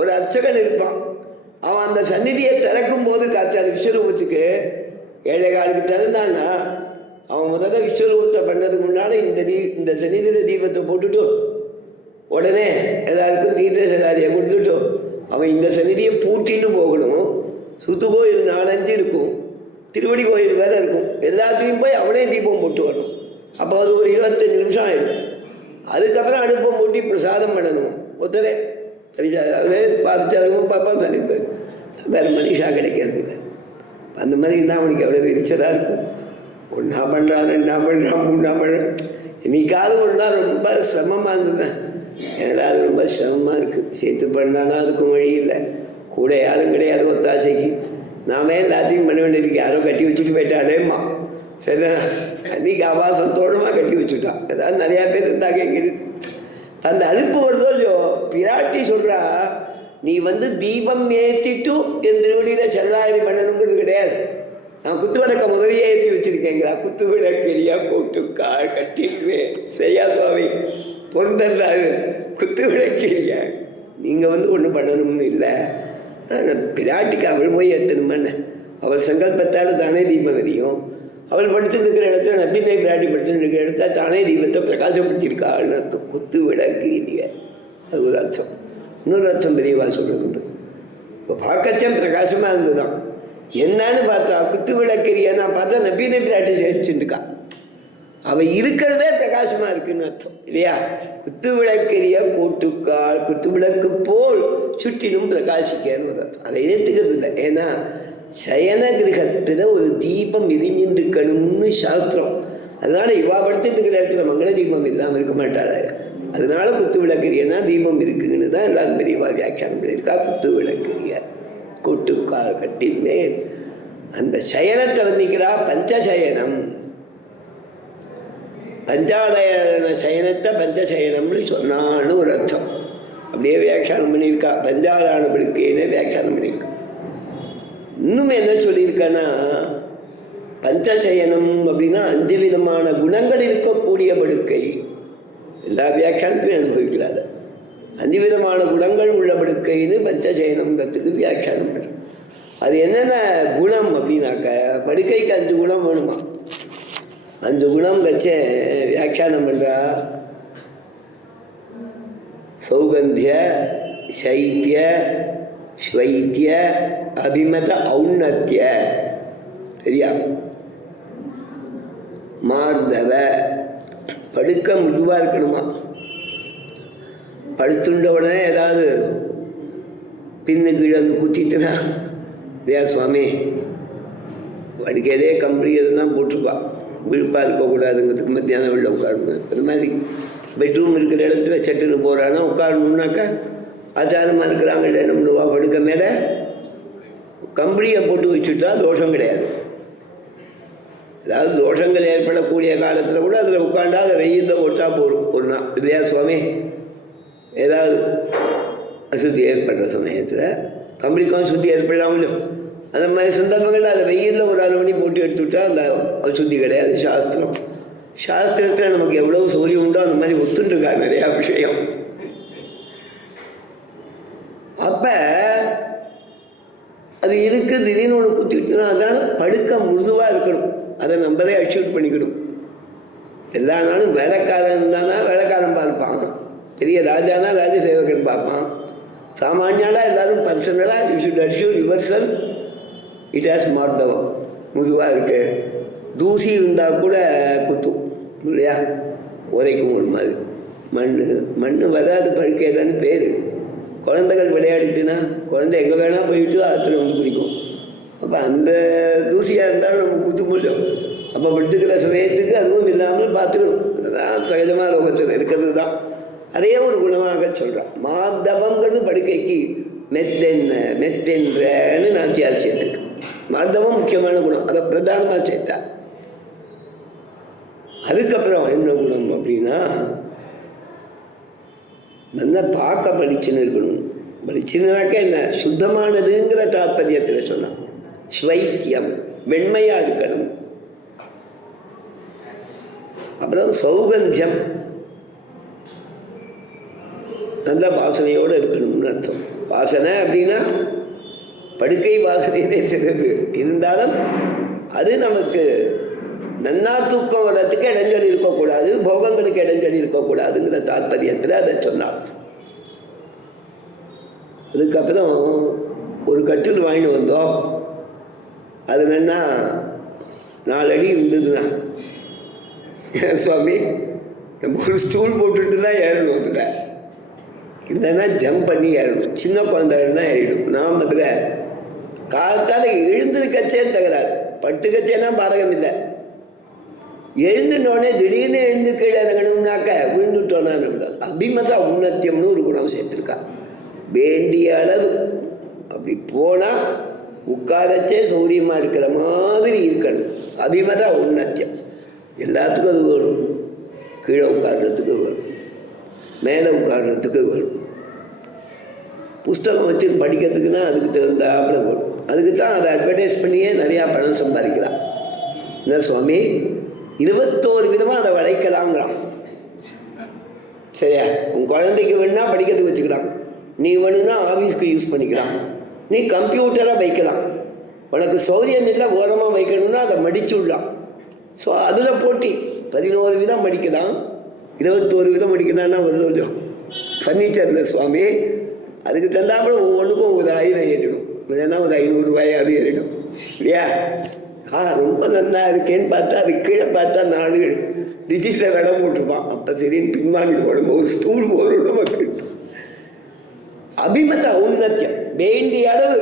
ஒரு அர்ச்சகன் இருப்பான். அவன் அந்த சந்நிதியை திறக்கும் போது காத்து அது விஸ்வரூபத்துக்கு 7:15 திறந்தான்னா அவன் முதல்ல விஸ்வரூபத்தை பண்ணுறதுக்கு முன்னால் இந்த சந்நிதியில் தீபத்தை போட்டுட்டு உடனே எல்லாருக்கும் தீர்த்த சதாரியை கொடுத்துட்டு அவன் இந்த சந்நிதியை பூட்டின்னு போகணும். சுத்து கோயில் 4-5 இருக்கும். திருவடி கோயில் வேறு இருக்கும். எல்லாத்தையும் போய் அவனே தீபம் போட்டு வரணும். அப்போ அது ஒரு 25 நிமிஷம் ஆகிடும். அதுக்கப்புறம் அடுப்பம் மூட்டி பிரசாதம் பண்ணணும். ஒருத்தரே அதே பாதிச்சாலும் பார்ப்பான் தனிப்பு. வேறு மனுஷா கிடைக்கிறதுங்க. அந்த மாதிரி இருந்தால் அவனுக்கு எவ்வளோ விரிச்சதாக இருக்கும். ஒன்றா பண்ணுறான், 2 பண்ணுறான், 3 பண்ணுறான். இன்னைக்காவது ஒரு நாள் ரொம்ப சிரமமாக இருந்ததுதான். ஏன்னா அது ரொம்ப சிரமமாக இருக்குது. சேர்த்து பண்ணானா அதுக்கும் வழி இல்லை. கூட யாரும் கிடையாது ஒத்தாசைக்கு. நாமே எல்லாத்தையும் பண்ண வேண்டியதுக்கு யாரோ கட்டி வச்சுட்டு போயிட்டாலேம்மா சரிதானா? அன்றைக்கி ஆபாசத்தோடமாக கட்டி வச்சுட்டான். ஏதாவது நிறையா பேர் இருந்தாங்க எங்கிருந்து அந்த அலுப்பு வருதோ இல்லையோ. பிராட்டி சொல்கிறா, நீ வந்து தீபம் ஏற்றிட்டு என் திருவடியில் செல்லாயிரி பண்ணணுங்கிறது கிடையாது. நான் குத்து விளக்க முதலையே ஏற்றி வச்சுருக்கேங்கிறா. குத்து விளக்கெரியா போட்டு கட்டிடுவேன் செய்யா சுவாமி பொருந்தல்லாது குத்து விளக்கெரியா. நீங்கள் வந்து ஒன்றும் பண்ணணும்னு இல்லை. பிராட்டிக்கு அவள் போய் ஏற்றணுமான்னு அவள் சங்கல்பத்தால் தானே தீபம் எரியும். அவள் படிச்சுட்டு இருக்கிற இடத்துல நப்பினை பிராட்டி படிச்சுட்டு இருக்கிற இடத்துல தானே தீபத்தை பிரகாசப்படுத்தியிருக்காள்னு அர்த்தம். குத்து விளக்கு இல்லையா, அது ஒரு அர்த்தம். இன்னொரு அர்த்தம் பெரியவா சொல்கிறது உண்டு. இப்போ பார்க்கச்சம் பிரகாசமாக இருந்துதான். என்னன்னு பார்த்தா குத்து விளக்கெரியா நான் பார்த்தா நப்பினை பிராட்டி சேர்த்துருக்கா. அவள் இருக்கிறதே பிரகாசமாக இருக்குன்னு அர்த்தம் இல்லையா? குத்து விளக்கெரிய கோட்டுக்கால் குத்து விளக்கு போல் சுற்றிலும் பிரகாசிக்கன்னு ஒரு அர்த்தம். அதை ஏற்றுக்கிறது இல்லை. ஏன்னா சயன கிரகத்தில் ஒரு தீபம் எரிஞ்சிருக்கணும்னு சாஸ்திரம். அதனால் இவா படுத்துட்டு இருக்கிற இடத்துல மங்கள தீபம் இல்லாமல் இருக்க மாட்டாள். அதனால குத்து விளக்கெரியனா தீபம் இருக்குதுன்னு தான் எல்லாரும் பெரியவா வியாக்கியானம் பண்ணியிருக்கா. குத்து விளக்கெரிய கோட்டுக்கால் கட்டின் மேல் அந்த சயனத்தை வர்ணிக்கிறா. பஞ்சசயனம், பஞ்சாலயன சயனத்தை பஞ்சசயனம்னு சொன்னான்னு ஒரு அர்த்தம். அப்படியே வியாக்கியானம் பண்ணியிருக்கா. பஞ்சாலான படுக்கைன்னு வியாக்கியானம் பண்ணியிருக்கா. இன்னும் என்ன சொல்லியிருக்கான்னா, பஞ்சசயனம் அப்படின்னா 5 விதமான குணங்கள் இருக்கக்கூடிய படுக்கை. எல்லா வியாக்கியானத்திலையும் அனுபவிக்கிறாத 5 விதமான குணங்கள் உள்ள படுக்கைன்னு பஞ்சசயனம்ங்கிறதுக்கு வியாக்கியானம் பண்ணுறோம். அது என்னென்ன குணம் அப்படின்னாக்க, படுக்கைக்கு 5 குணம் வேணுமா. 5 குணம் வச்சே வியாக்கியானம் பண்ணுறா. சௌகந்திய, சைத்திய, ஸ்வைத்திய, அபிமத ஔன்னத்திய, சரியா? மார்தவ, படுக்க மிருதுவாக இருக்கணுமா. படுத்துட்ட உடனே ஏதாவது பின்னு கீழே வந்து குத்திட்டுனா இல்லையா சுவாமி, படுக்கையிலே கம்பளி எதுலாம் போட்டிருப்பா. விழுப்பாக இருக்கக்கூடாதுங்கிறதுக்கு மத்தியானம் வெளில உட்காரணும். அது மாதிரி பெட்ரூம் இருக்கிற இடத்துல சட்டுன்னு போகிறான்னா உட்காரணுன்னாக்கா ஆச்சாரமாக இருக்கிறாங்கள்ல என்ன பண்ணுவா, படுக்க மேலே கம்பளியை போட்டு வச்சுட்டா தோஷம் கிடையாது. அதாவது தோஷங்கள் ஏற்படக்கூடிய காலத்தில் கூட அதில் உட்காண்டா அதை வெயிலில் போட்டால் போகும் ஒரு நாள் இல்லையா சுவாமி. ஏதாவது அசுத்தி ஏற்படுற சமயத்தில் கம்பளிக்கும் சுத்தி ஏற்படலாம் இல்லையோ. அந்த மாதிரி சந்தர்ப்பங்களில் அதை வெயிலில் ஒரு 1/2 மணி போட்டு எடுத்துவிட்டா அந்த அசுத்தி கிடையாது. சாஸ்திரம் சாஸ்திரத்தில் நமக்கு எவ்வளோ சௌரியம் உண்டோ அந்த மாதிரி ஒத்துட்டுருக்கா நிறையா விஷயம். அப்போ அது இருக்குது, திடீர்னு ஒன்று குத்திட்டுனா அதனால் படுக்க மிருதுவாக இருக்கணும். அதை நம்மளே அச்சீவ் பண்ணிக்கணும். எல்லா நாளும் வேலைக்காரன் இருந்தானா வேலைக்காரன் பார்ப்பான், பெரிய ராஜானா ராஜசேவகன் பார்ப்பான். சாமானியானா எல்லாரும் பர்சனலாக you should achieve yourself. It has மார்தவம், முதுவாக இருக்கு. தூசி இருந்தால் கூட குத்தும் இல்லையா, உரைக்கும் ஒரு மாதிரி. மண் வராது படுக்கைதான்னு பேர். குழந்தைகள் விளையாடிட்டுனா குழந்தை எங்கே வேணால் போயிட்டு ஆற்றுல வந்து குதிக்கும். அப்போ அந்த தூசியாக இருந்தாலும் நம்ம குத்த முடியும். அப்போ படுத்துக்கிற சமயத்துக்கு அதுவும் இல்லாமல் பார்த்துக்கணும். அதுதான் சகஜமாக லோகத்தில் இருக்கிறது தான். அதே ஒரு குணமாக சொல்கிறான். மாதவங்கிறது படுக்கைக்கு மெத்தென்றன்னு நாச்சியார் சேர்த்துருக்கு. மாதவம் முக்கியமான குணம், அதை பிரதானமாக சேர்த்தார். அதுக்கப்புறம் என்ன குணம் அப்படின்னா, நல்லா பார்க்க பளிச்சுன்னு இருக்கணும். பளிச்சுன்னாக்க என்ன, சுத்தமானதுங்கிற தாற்பயத்தில் சொன்னான். ஸ்வைத்தியம், வெண்மையாக இருக்கணும். அப்புறம் சௌகந்தியம், நல்ல வாசனையோடு இருக்கணும்னு அர்த்தம். வாசனை அப்படின்னா படுக்கை வாசனையே சிறகு இருந்தாலும் அது நமக்கு நன்னா தூக்கம் வர்றதுக்கு இடைஞ்சல் இருக்கக்கூடாது, போகங்களுக்கு இடைஞ்சல் இருக்கக்கூடாதுங்கிற தாற்பயத்தில் அதை சொன்னார். அதுக்கப்புறம் ஒரு கட்டில் வாங்கிட்டு வந்தோம். அது வேணா 4 அடி இருந்ததுன்னா, சுவாமி நம்ம ஒரு ஸ்டூல் போட்டுட்டு தான் ஏறணும். அதில் இல்லைன்னா ஜம்ப் பண்ணி ஏறணும். சின்ன குழந்தைகள்னா ஏறிடும். நாம் அதில் காலத்தால் எழுந்திருக்கச்சேன்னு தகராறு, படுத்துக்கச்சேன்னா பாதகம் இல்லை. எழுந்துட்டோடனே திடீர்னு எழுந்து கீழே இறங்கணும்னாக்க விழுந்துட்டோன்னா நம்மளால். அபிமத உன்னத்தியம்னு ஒரு குணம் சேர்த்துருக்கா. வேண்டிய அளவு அப்படி போனால் உட்காரச்சே சௌரியமாக இருக்கிற மாதிரி இருக்கணும். அபிமத உன்னத்தியம் எல்லாத்துக்கும் அது வேணும். கீழே உட்கார்றதுக்கு வேணும், மேலே உட்கார்றதுக்கு வேணும். புஸ்தகம் வச்சு படிக்கிறதுக்குன்னா அதுக்கு தகுந்தாப்புல வேணும். அதுக்கு தான் அதை அட்வர்டைஸ் பண்ணியே நிறையா பணம் சம்பாதிக்கலாம். என்ன சுவாமி 21 விதமாக அதை வளைக்கலாங்கிறான். சரியா, உன் குழந்தைக்கு வேணுன்னா படிக்கிறதுக்கு வச்சுக்கலாம், நீ வேணும்னா ஆஃபீஸ்க்கு யூஸ் பண்ணிக்கலாம், நீ கம்ப்யூட்டராக வைக்கலாம், உனக்கு சௌரியம் இல்லை ஓரமாக வைக்கணும்னா அதை மடிச்சு விடலாம். ஸோ அதில் போட்டி 11 விதம் மடிக்கலாம், 21 விதம் மடிக்கலான்னா வருது ஃபர்னிச்சரில் சுவாமி. அதுக்கு தந்தாப்புல ஒவ்வொன்றுக்கும் ஒரு 1000 ஏறிடும், இல்லைன்னா ஒரு 500 ரூபாயாவது ஏறிடும் இல்லையா? ரொம்ப நல்லா இருக்கேன்னு பார்த்தா அது கீழே பார்த்தா 4 டிஜிட்டில் விலை போட்டிருப்பான். அப்போ சரின்னு பின்வாங்கிட்டு போடும், ஒரு ஸ்டூல் வரும் நமக்கு. அபிமத ஔன்னத்தியம், வேண்டிய அளவு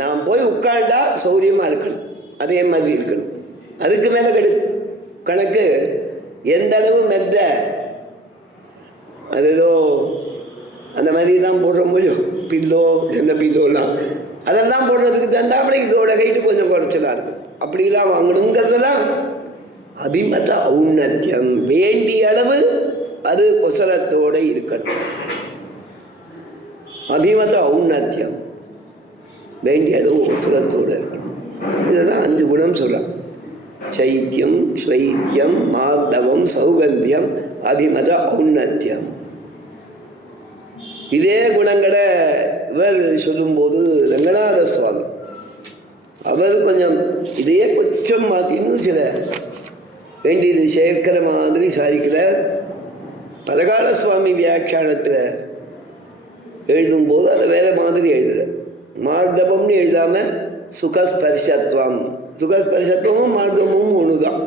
நாம் போய் உட்காண்டா சௌரியமாக இருக்கணும், அதே மாதிரி இருக்கணும். அதுக்கு மேலே கணக்கு எந்த அளவு மெத்த அது ஏதோ அந்த மாதிரி தான் போடுற முடியும். பில்லோ தென்ன பில்லோலாம் அதெல்லாம் போடுறதுக்கு தந்தாப்புல இதோட ஹைட்டு கொஞ்சம் குறைச்சலாக இருக்கும். அப்படிலாம் வாங்கணுங்கிறதெல்லாம் அபிமத ஔன்னத்தியம். வேண்டிய அளவு அது கொசரத்தோடு இருக்கணும். அபிமத ஔன்னத்தியம், வேண்டிய அளவு கொசரத்தோடு இருக்கணும். இதெல்லாம் 5 குணம் சொல்கிறான். சைத்தியம், ஸ்வைத்தியம், மாதவம், சௌகந்தியம், அபிமத ஔன்னத்தியம். இதே குணங்களை இவர் சொல்லும்போது ரங்கநாத சுவாமி அவர் கொஞ்சம் இதையே கொஞ்சம் மாற்றின்னு சில வேண்டியது சேர்க்கிற மாதிரி சாதிக்கிறார். பரகால சுவாமி வியாக்கியானத்தில் எழுதும்போது அதை வேறு மாதிரி எழுதுகிறார். மார்தவம்னு எழுதாமல் சுகஸ்பர்ஷத்துவம், சுகஸ்பர்ஷத்துவமும் மார்தவமும் ஒன்று தான்.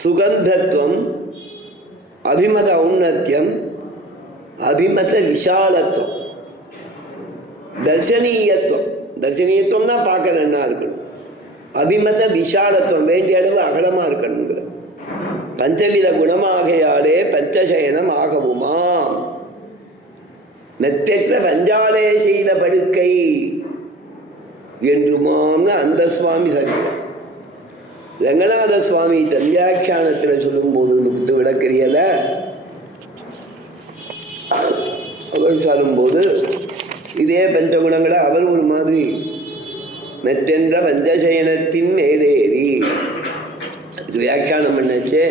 சுகந்தத்துவம், அபிமத ஔன்னத்தியம், அபிமத விஷாலத்துவம், தர்சனீயத்துவம். தர்சனீயத்துவம்னா பார்க்க நல்லா இருக்கணும். அபிமத விஷாலத்துவம், வேண்டிய அளவு அகலமாக இருக்கணுங்கிற. பஞ்சவித குணமாகையாலே பஞ்சசயனம் ஆகவுமாம், மெத்தெற்ற பஞ்சாலே செய்த படுக்கை என்றுமாம்னு அந்த சுவாமி சரிக்கிறார். ரங்கநாத சுவாமி தன் வியாக்கியானத்தில் சொல்லும்போது இந்த புத்து விளக்கறியல அவர் சொல்லும்போது இதே பஞ்சகுணங்களை அவர் ஒரு மாதிரி மெத்தென்ற பஞ்சசயனத்தின் மேலேறி இது வியாக்கியானம் பண்ணச்சே.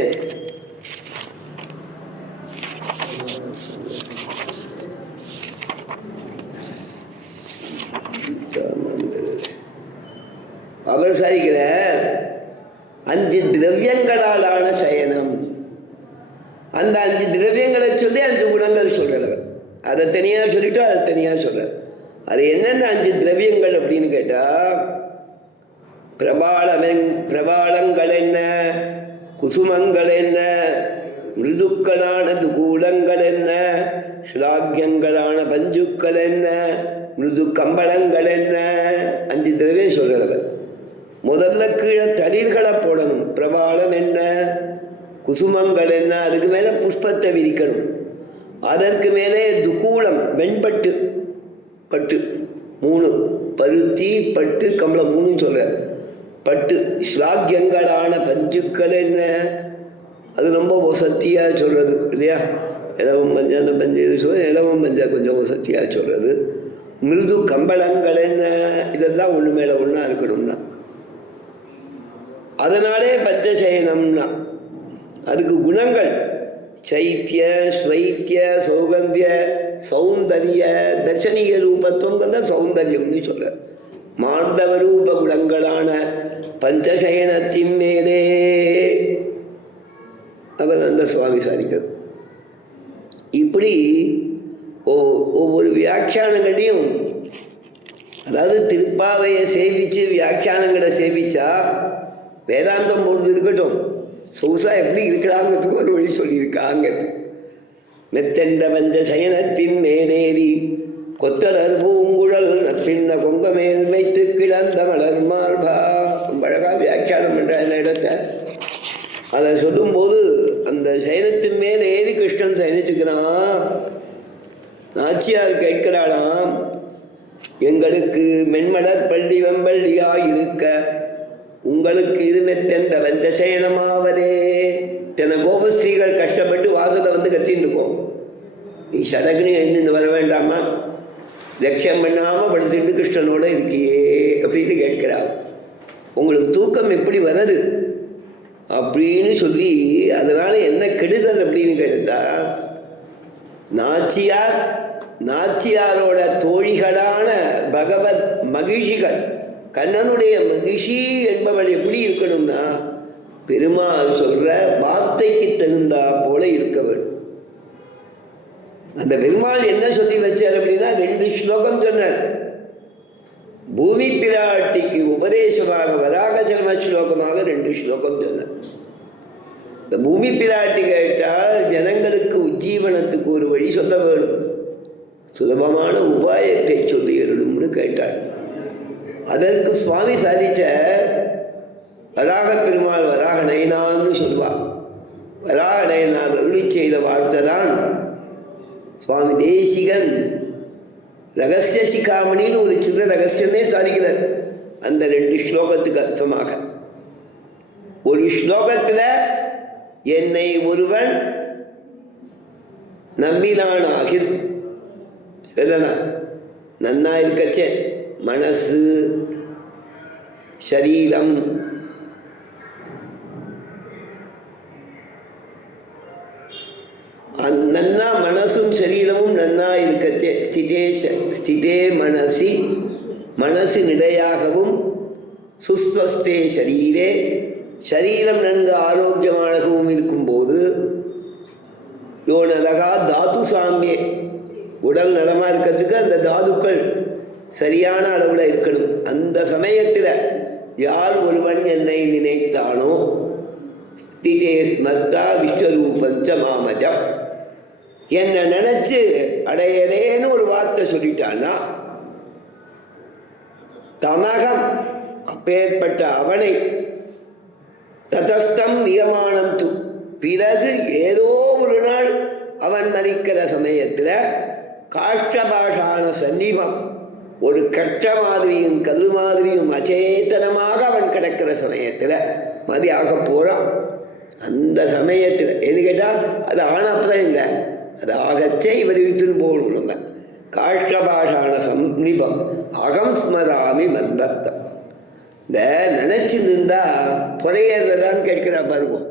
அவர் சாதிக்கிற 5 திரவியங்களாலான சயனம். அந்த 5 திரவியங்களை சொல்லி 5 குணங்கள் சொல்கிறார். அதை தனியாக சொல்லிட்டு அதை தனியாக சொல்கிறார். அது என்னென்ன 5 திரவியங்கள் அப்படின்னு கேட்டால், பிரபாளங்கள் என்ன, குசுமங்கள் என்ன, மிருதுக்களான துகூலங்கள் என்ன, ஸ்லாக்கியங்களான பஞ்சுக்கள் என்ன, மிருது கம்பளங்கள் என்ன, 5 திரவியம் சொல்கிறவர். முதல்ல கீழே தளிர்களை போடணும். பிரபாளம் என்ன, குசுமங்கள் என்ன, அதுக்கு மேலே புஷ்பத்தை விரிக்கணும். அதற்கு மேலே துக்கூலம் வெண்பட்டு, பட்டு 3, பருத்தி பட்டு கம்பளம் 3 சொல்ற பட்டு. ஸ்லாக்கியங்களான பஞ்சுக்கள் என்ன, அது ரொம்ப வசத்தியாக சொல்கிறது இல்லையா. இலவம் பஞ்சா, அந்த பஞ்சு சொல்ல இலவம் பஞ்சா கொஞ்சம் வசத்தியாக சொல்கிறது. மிருது கம்பளங்கள் என்ன, இதெல்லாம் ஒன்று மேலே ஒன்றா இருக்கணும்னா அதனாலே பஞ்சசயனம்னா. அதுக்கு குணங்கள் சைத்திய ஸ்வைத்திய சௌகந்திய சௌந்தரிய தர்சனீய ரூபத்துவம் தான் சௌந்தரியம்னு சொல்ற. மாண்டவ ரூப குணங்களான பஞ்சசயனத்தின் மேலே அவர் அந்த சுவாமி சாதிக்கிறது. இப்படி ஒவ்வொரு வியாக்கியானங்களையும், அதாவது திருப்பாவையை சேவிச்சு வியாக்கியானங்களை சேவிச்சா வேதாந்தம் பொழுது இருக்கட்டும், சொகுசா எப்படி இருக்கலாங்கிறதுக்கு ஒரு வழி சொல்லியிருக்காங்கிறது. மெத்தென்ற பஞ்ச சயனத்தின் மேலேறி கொத்தலர் பூங்குழல் பின்ன கொங்க மேல் வைத்து கிடந்த மலர் மார்பா. ரொம்ப அழகாக வியாக்கியானம் என்ற அந்த இடத்தை அதை சொல்லும்போது, அந்த சயனத்தின் மேல் ஏறி கிருஷ்ணன் சயனிச்சுக்கிறான். நாச்சியார் கேட்கிறாளாம், எங்களுக்கு மென்மலர் பள்ளி வெம்பள்ளியாய் இருக்க உங்களுக்கு இருமெத்தென்ற வஞ்சசயனமாவதே. தென கோபஸ்திரீகள் கஷ்டப்பட்டு வாசலை வந்து கத்தின்னு இருக்கோம், நீ சடகுனி எழுந்து வர வேண்டாமா, லட்சியம் பண்ணாமல் படுத்துட்டு கிருஷ்ணனோட இருக்கியே அப்படின்னு கேட்கிறாள். உங்களுக்கு தூக்கம் எப்படி வருது அப்படின்னு சொல்லி, அதனால என்ன கெடுதல் அப்படின்னு கேட்டா, நாச்சியாரோட தோழிகளான பகவத் மகிழ்ச்சிகள், கண்ணனுடைய மகிழ்ச்சி என்பவள் எப்படி இருக்கணும்னா, பெருமாள் சொல்ற வார்த்தைக்கு தகுந்தா போல இருக்க வேண்டும். அந்த பெருமாள் என்ன சொல்லி வச்சார் அப்படின்னா 2 ஸ்லோகம் சொன்னார். பூமி பிராட்டிக்கு உபதேசமாக வராக ஜன்ம ஸ்லோகமாக 2 ஸ்லோகம் சொன்னார். இந்த பூமி பிராட்டி கேட்டால் ஜனங்களுக்கு உஜ்ஜீவனத்துக்கு ஒரு வழி சொல்ல வேணும், சுலபமான உபாயத்தை சொல்லிடணும்னு கேட்டாள். அதற்கு சுவாமி சாதிச்ச வராக பெருமாள் வராக நயனான்னு சொல்வார். வராக நயனார் அருளி செய்த வார்த்தை தான் சுவாமி தேசிகன் ரகசிய சிகாமணின்னு ஒரு சின்ன ரகசியமே சாதிக்கிறார். அந்த 2 ஸ்லோகத்துக்கு அர்த்தமாக, ஒரு ஸ்லோகத்தில் என்னை ஒருவன் நம்பினான் ஆகில் சரிதானா, நன்னா இருக்கச்சே மனசு சரீரம் நன்னா, மனசும் சரீரமும் நன்னா இருக்கச்சே ஸ்திதே மனசி, மனசு நிலையாகவும், சுஸ்வஸ்தே சரீரே, சரீரம் நன்கு ஆரோக்கியமாகவும் இருக்கும்போது, யோனதகா தாது சாமியே, உடல் நலமாக இருக்கிறதுக்கு அந்த தாதுக்கள் சரியான அளவில் இருக்கணும். அந்த சமயத்தில் யார் ஒருவன் என்னை நினைத்தானோ, ஸ்திதே ஸ்மர்த்தா விஸ்வரூபஞ்ச மாமஜம், என்னை நினைச்சு அடையதேன்னு ஒரு வார்த்தை சொல்லிட்டான்னா, தமகம் அப்பேற்பட்ட அவனை ததஸ்தம் நியமானந்து, பிறகு ஏதோ ஒரு நாள் அவன் மறிக்கிற சமயத்தில் காஷ்டபாஷான சன்னிபம், ஒரு கற்ற மாதிரியும் கல் மாதிரியும் அச்சேதனமாக அவன் கிடக்கிற சமயத்தில் மதியாக போகிறான். அந்த சமயத்தில் எது கேட்டால் அது ஆனப்பதான் இல்லை, அது ஆகச்சே இவர் இழுத்துன்னு போகணும். நம்ம காஷ்டபாஷான சம்னிபம் அகம் ஸ்மராமி மத்பக்தம், இந்த நினச்சி நின்றா புதையறதான்னு கேட்கிறா பாருவோம்.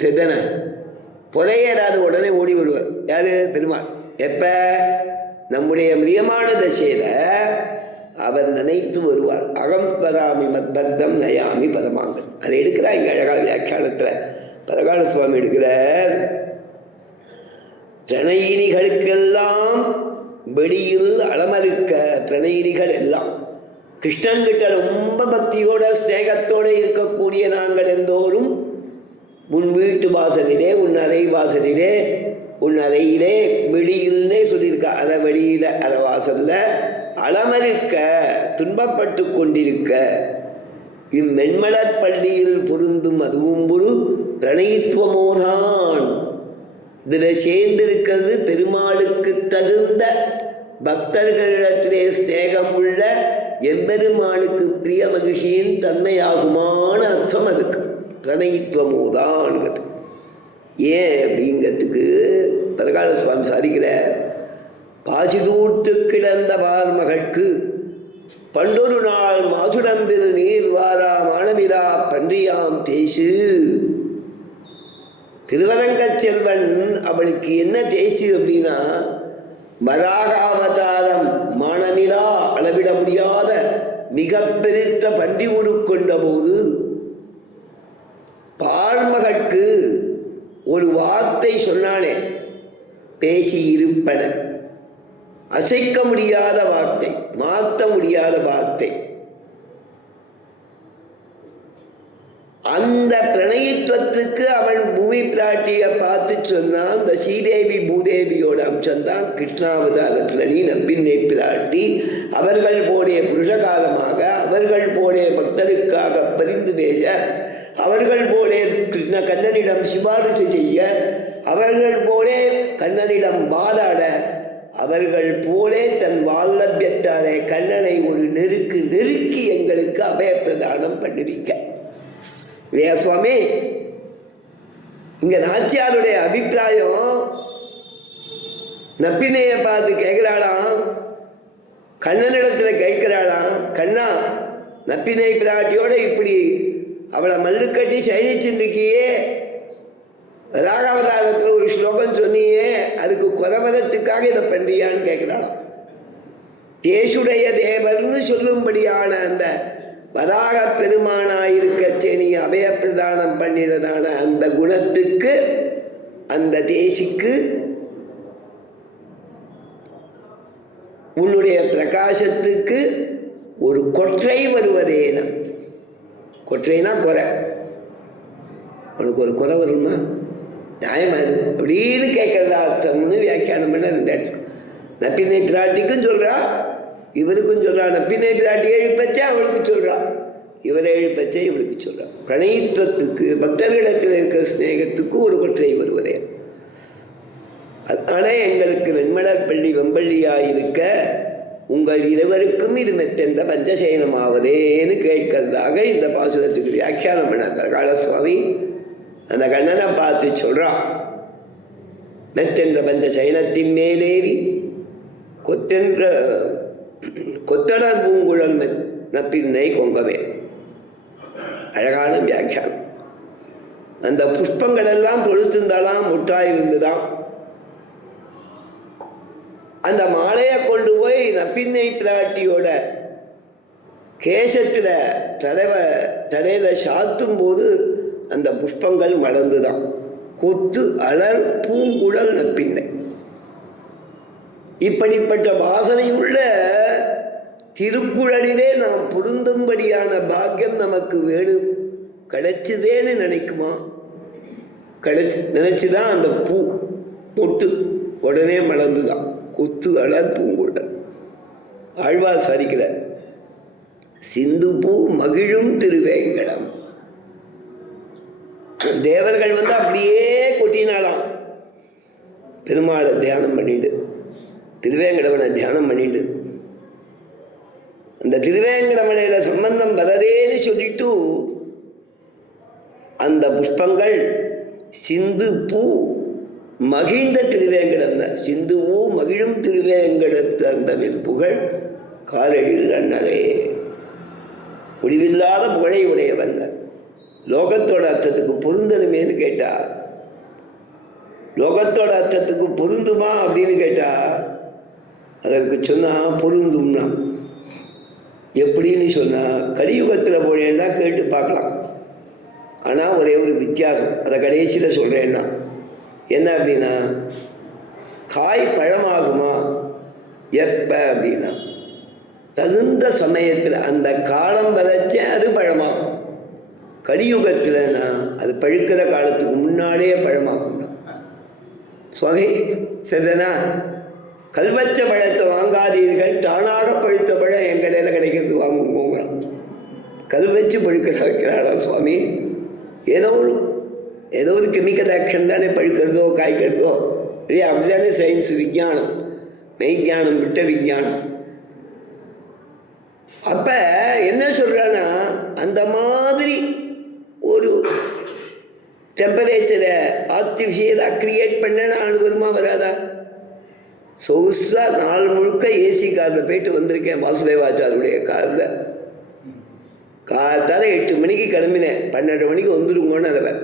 சரிதானே, புதையறாது உடனே ஓடி விடுவார் யாரு, பெருமாள். எப்போ நம்முடைய மிரியமான தசையில் அவர் நினைத்து வருவார். அகம் ஸ்மராமி மத்பக்தம் நயாமி பரமாங்கன், அதை எடுக்கிறார் இங்கே அழகாக வியாக்கியானத்தில் பரகால சுவாமி எடுக்கிறார். திரணயினிகளுக்கெல்லாம் வெளியில் அலமருக்க, திரணயினிகள் எல்லாம் கிருஷ்ணன்கிட்ட ரொம்ப பக்தியோட ஸ்நேகத்தோடு இருக்கக்கூடிய நாங்கள் எல்லோரும் உன் வீட்டு வாசலிலே, உன் அறை வாசலிலே, உன் அறையிலே, வெளியில்னே சொல்லியிருக்கா, அதை வெளியில் அரை வாசலில் அலமருக்க, துன்பப்பட்டு கொண்டிருக்க, இம்மென்மலர் பள்ளியில் பொருந்தும் அதுவும் ஒரு பிரணயித்துவமோதான். இதில் சேர்ந்திருக்கிறது பெருமாளுக்கு தகுந்த பக்தர்களிடத்திலே ஸ்நேகம் உள்ள எம்பெருமானுக்கு பிரிய மகிழ்ச்சியின் தன்மையாகுமான அர்த்தம் அதுக்கு பிரணயித்துவமோதான்ங்கிறது. ஏன் அப்படிங்கிறதுக்கு பரகால சுவாமி சாதிக்கிற பாசிதூற்று கிடந்த பார்மகற்கு பண்டொரு நாள் மாதுடம்பில் நீர் வாரா மானவிரா பன்றியாம் தேசு. திருவரங்கச் செல்வன் அவளுக்கு என்ன தேசு அப்படின்னா வராகாவதாரம் மானமிலா அளவிட முடியாத மிக பெருத்த பன்றி உருக்கொண்ட போது பார்மகற்கு ஒரு வார்த்தை சொன்னானே, பேசி இருப்பன, அசைக்க முடியாத வார்த்தை, மாற்ற முடியாத வார்த்தை. அந்த பிரணயித்துவத்துக்கு அவன் பூமி பிராட்டியை பார்த்து சொன்னான். அந்த ஸ்ரீதேவி பூதேவியோட அம்சம்தான் கிருஷ்ணாவதாரத்தில் நீ நம்பின்னை பிராட்டி அவர்கள் போடைய புருஷகாலமாக அவர்கள் போடைய பக்தருக்காக பரிந்து பேச, அவர்கள் போலே கிருஷ்ண கண்ணனிடம் சிபாரிசு செய்ய, அவர்கள் போலே கண்ணனிடம் வாதாட, அவர்கள் போலே தன் வால்லபியத்தாலே கண்ணனை ஒரு நெருக்கி எங்களுக்கு அபயப்பிரதானம் பண்ணிருக்க. இல்லையா சுவாமி? இங்க நாச்சியாருடைய அபிப்பிராயம், நப்பினையை பார்த்து கேட்கிறாளாம், கண்ணனிடத்துல கேட்கிறாளாம், கண்ணா நப்பினை பிராட்டியோட இப்படி அவளை மல்லுக்கட்டி சயனிச்சுருக்கியே, ராகாவதாரத்தில் ஒரு ஸ்லோகம் சொன்னியே, அதுக்கு குறவரத்துக்காக இதை பண்றியான்னு கேட்கிறாளாம். தேசுடைய தேவர்னு சொல்லும்படியான அந்த வராக பெருமானாயிருக்கச்சே நீ அபயப்பிரதானம் பண்ணினதான அந்த குணத்துக்கு, அந்த தேசிக்கு உன்னுடைய பிரகாசத்துக்கு ஒரு கொற்றை வருவதேனா. கொற்றைனா குறை, உனக்கு ஒரு குறை வருமா? நியாயமாரு அப்படின்னு கேட்கறதா அர்த்தம்னு வியாக்கியானம் பண்ண ரெண்டாச்சு. நப்பினை பிராட்டிக்கும் சொல்றா, இவருக்கும் சொல்றா. நப்பினை பிராட்டி எழுப்பச்சே அவளுக்கு சொல்றா, இவரை எழுப்பச்சே இவளுக்கு சொல்றா. பிரணயித்துவத்துக்கு பக்தர்களிடத்தில் இருக்கிற ஸ்நேகத்துக்கு ஒரு கொற்றை வருவதே. அதனால எங்களுக்கு வெண்மலர் பள்ளி வெம்பள்ளியாயிருக்க உங்கள் இருவருக்கும் இது மெத்தென்ற பஞ்சசயனமாவதேன்னு கேட்கறதாக இந்த பாசுரத்துக்கு வியாக்கியானம் பண்ண காலசுவாமி அந்த கண்ணனை பார்த்து சொல்றான். மெத்தென்ற பஞ்சசயனத்தின் மேலேறி கொத்தடர் பூங்குழல் நப்பின்னை கொங்கவே. அழகான வியாக்கியானம். அந்த புஷ்பங்கள் எல்லாம் தொழுத்திருந்தாலாம், முட்டாயிருந்துதான். அந்த மாலையை கொண்டு போய் நப்பின்னை பிராட்டியோட கேசத்தில் தலையில சாத்தும் போது அந்த புஷ்பங்கள் மலர்ந்துதான். கொத்து அலர் பூங்குழல் நப்பின்னை. இப்படிப்பட்ட வாசனையுள்ள திருக்குறளிலே நாம் பொருந்தும்படியான பாக்கியம் நமக்கு வேணும், கிடைச்சதேன்னு நினைக்குமா? நினைச்சுதான் அந்த பூ பொட்டு உடனே மலர்ந்துதான். கொத்து அலர் பூங்குழல். ஆழ்வார் சாதிக்கிறார், சிந்து பூ மகிழும் திருவேங்கடம். தேவர்கள் அப்படியே கொட்டினாலாம். பெருமாளை தியானம் பண்ணிட்டு, திருவேங்கடவனை தியானம் பண்ணிட்டு, அந்த திருவேங்கடமலையில சம்பந்தம் வரதேன்னு சொல்லிட்டு அந்த புஷ்பங்கள் சிந்து பூ மகிழ்ந்த திருவேங்கடம் தான். சிந்து பூ மகிழும் திருவேங்கடத்து அந்த புகழ் காலடியில் அண்ணலே. முடிவில்லாத புகழை உடையவன். லோகத்தோட அர்த்தத்துக்கு பொருந்தணுமேன்னு கேட்டா, லோகத்தோட அர்த்தத்துக்கு பொருந்துமா அப்படின்னு கேட்டா, அதற்கு சொன்னா பொருந்தும்னா எப்படின்னு சொன்னா, கலியுகத்தில் போனேன்னா கேட்டு பார்க்கலாம். ஆனால் ஒரே ஒரு வித்தியாசம், அதை கடைசியில் சொல்கிறேன்னா என்ன அப்படின்னா, காய் பழமாகுமா எப்போ அப்படின்னா, தகுந்த சமயத்தில் அந்த காலம் வரைச்சே அது பழமாகும். கலியுகத்தில்னா அது பழுக்கிற காலத்துக்கு முன்னாடியே பழமாகும். சுவாமி சரிதானா? கல்வச்ச பழத்தை வாங்காதீர்கள், தானாக பழுத்த பழம் என் கடையில் கிடைக்கிறது வாங்குவோங்கிறான். கல் வச்சு பழுக்கிற வைக்கிறாளா சுவாமி? ஏதோ ஒரு கெமிக்கல் ஆக்ஷன் தானே பழுக்கிறதோ காய்க்கிறதோ இல்லையா? அப்படிதானே சயின்ஸ், விஞ்ஞானம், மெய்ஞானம், விட்ட விஞ்ஞானம். அப்ப என்ன சொல்றான்னா, அந்த மாதிரி ஒரு டெம்பரேச்சரை ஆர்டிஃபிஷியலாக கிரியேட் பண்ண அனுபவமாக வராதா? சொகுசா நாள் முழுக்க ஏசி காரில் போயிட்டு வந்திருக்கேன். வாசுதேவாச்சாருடைய காரில் காத்தால 8 மணிக்கு கிளம்பினேன், 12 மணிக்கு வந்துடுங்கன்னு. அதில்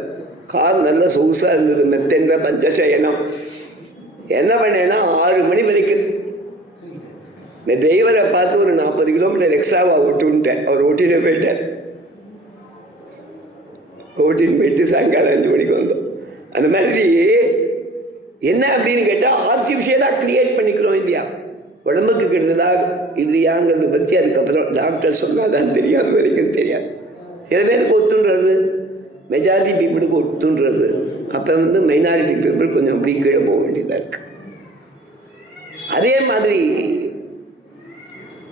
கார் நல்ல சொகுசாக இருந்தது, மெத்தென்ற பஞ்சசயனம். என்ன பண்ணேன்னா 6 மணி வரைக்கும் இந்த டிரைவரை பார்த்து ஒரு 40 கிலோமீட்டர் எக்ஸ்ட்ராவாக விட்டுன்ட்டேன். அவர் ஓட்டிகிட்டே போயிட்டேன். ஓட்டின்னு போயிட்டு சாயங்காலம் 5 மணிக்கு வந்தோம். அந்த மாதிரி என்ன அப்படின்னு கேட்டால் ஆர்டிஃபிஷியலாக க்ரியேட் பண்ணிக்கிறோம் இல்லையா? உடம்புக்கு கெடுதலா இல்லையாங்கிறத பற்றி அதுக்கப்புறம் டாக்டர் சொன்னால் தான் தெரியும். அது வரைக்கும் தெரியாது. சில பேருக்கு ஒத்துன்றது, மெஜாரிட்டி பீப்புளுக்கு ஒத்துன்றது. அப்போ மைனாரிட்டி பீப்புள் கொஞ்சம் அப்படி கீழே போக வேண்டியதாக இருக்குது. அதே மாதிரி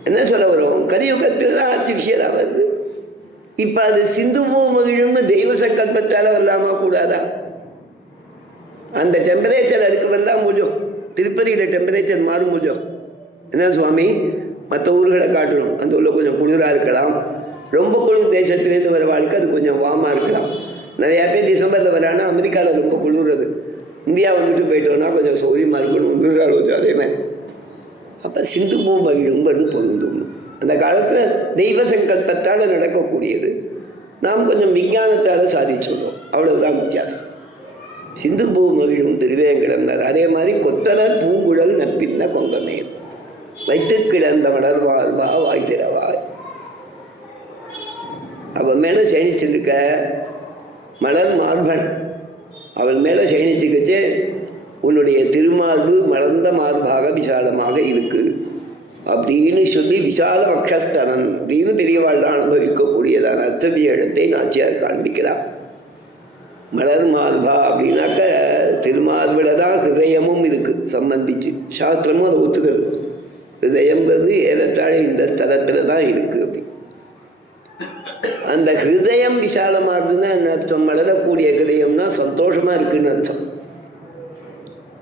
என்ன சொல்ல வரும், கலியுகத்தில் தான் ஆர்டிஃபிஷியலாக வருது. இப்போ அது சிந்து மகிழும்னு தெய்வ சங்கல்பத்தால் வரலாமா கூடாதா? அந்த டெம்பரேச்சர் அதுக்கு வரலாம் முடியும். திருப்பதியில் டெம்பரேச்சர் மாறும் முடியும். என்ன சுவாமி, மற்ற ஊர்களை காட்டணும், அந்த ஊரில் கொஞ்சம் குளிராக இருக்கலாம். ரொம்ப குளிர் தேசத்துலேருந்து வர வாழ்க்கை அது கொஞ்சம் வார்மாக இருக்கலாம். நிறையா பேர் டிசம்பரில் வரானா அமெரிக்காவில் ரொம்ப குளிர்றது, இந்தியா வந்துட்டு போயிட்டோன்னா கொஞ்சம் சௌரியமாக இருக்கணும், வந்துடுறாள் கொஞ்சம் அதே மாதிரி. அப்போ சிந்து மகிழுங்கிறது பொருந்தும். அந்த காலத்தில் தெய்வ சங்கல்பத்தால் நடக்கக்கூடியது, நாம் கொஞ்சம் விஞ்ஞானத்தால் சாதிச்சுடுறோம், அவ்வளவுதான் வித்தியாசம். சிந்து மகிழும் திருவேங்கடம்னார். அதே மாதிரி கொத்தலர் பூங்குழல் நப்பின்ன கொங்கமே வைத்து கிடந்த மலர்வாழ்வா வாய் திறவாய். அவள் மேலே சயனிச்சிருக்க மலர் மார்பன், அவள் மேலே சயனிச்சுக்கச்சே உன்னுடைய திருமார்பு மலர்ந்த மார்பாக விசாலமாக இருக்கு அப்படின்னு சொல்லி விசால வக்ஷஸ்தனன் அப்படின்னு பெரியவாழ்தான் அனுபவிக்கக்கூடியதான அர்த்தவிய இடத்தை நாச்சியார் காண்பிக்கிறார். மலர் மார்பா அப்படின்னாக்க திருமார்பில் தான் ஹிருதயமும் இருக்குது சம்பந்திச்சு, சாஸ்திரமும் அதை ஒத்துக்கிறது. ஹிருதயங்கிறது ஏறத்தாழ இந்த ஸ்தலத்தில் தான் இருக்குது. அப்படி அந்த ஹிருதயம் விசாலமாக இருந்ததுன்னா என்ன அர்த்தம்? மலரக்கூடிய ஹிருதயம்னா சந்தோஷமாக இருக்குன்னு அர்த்தம்.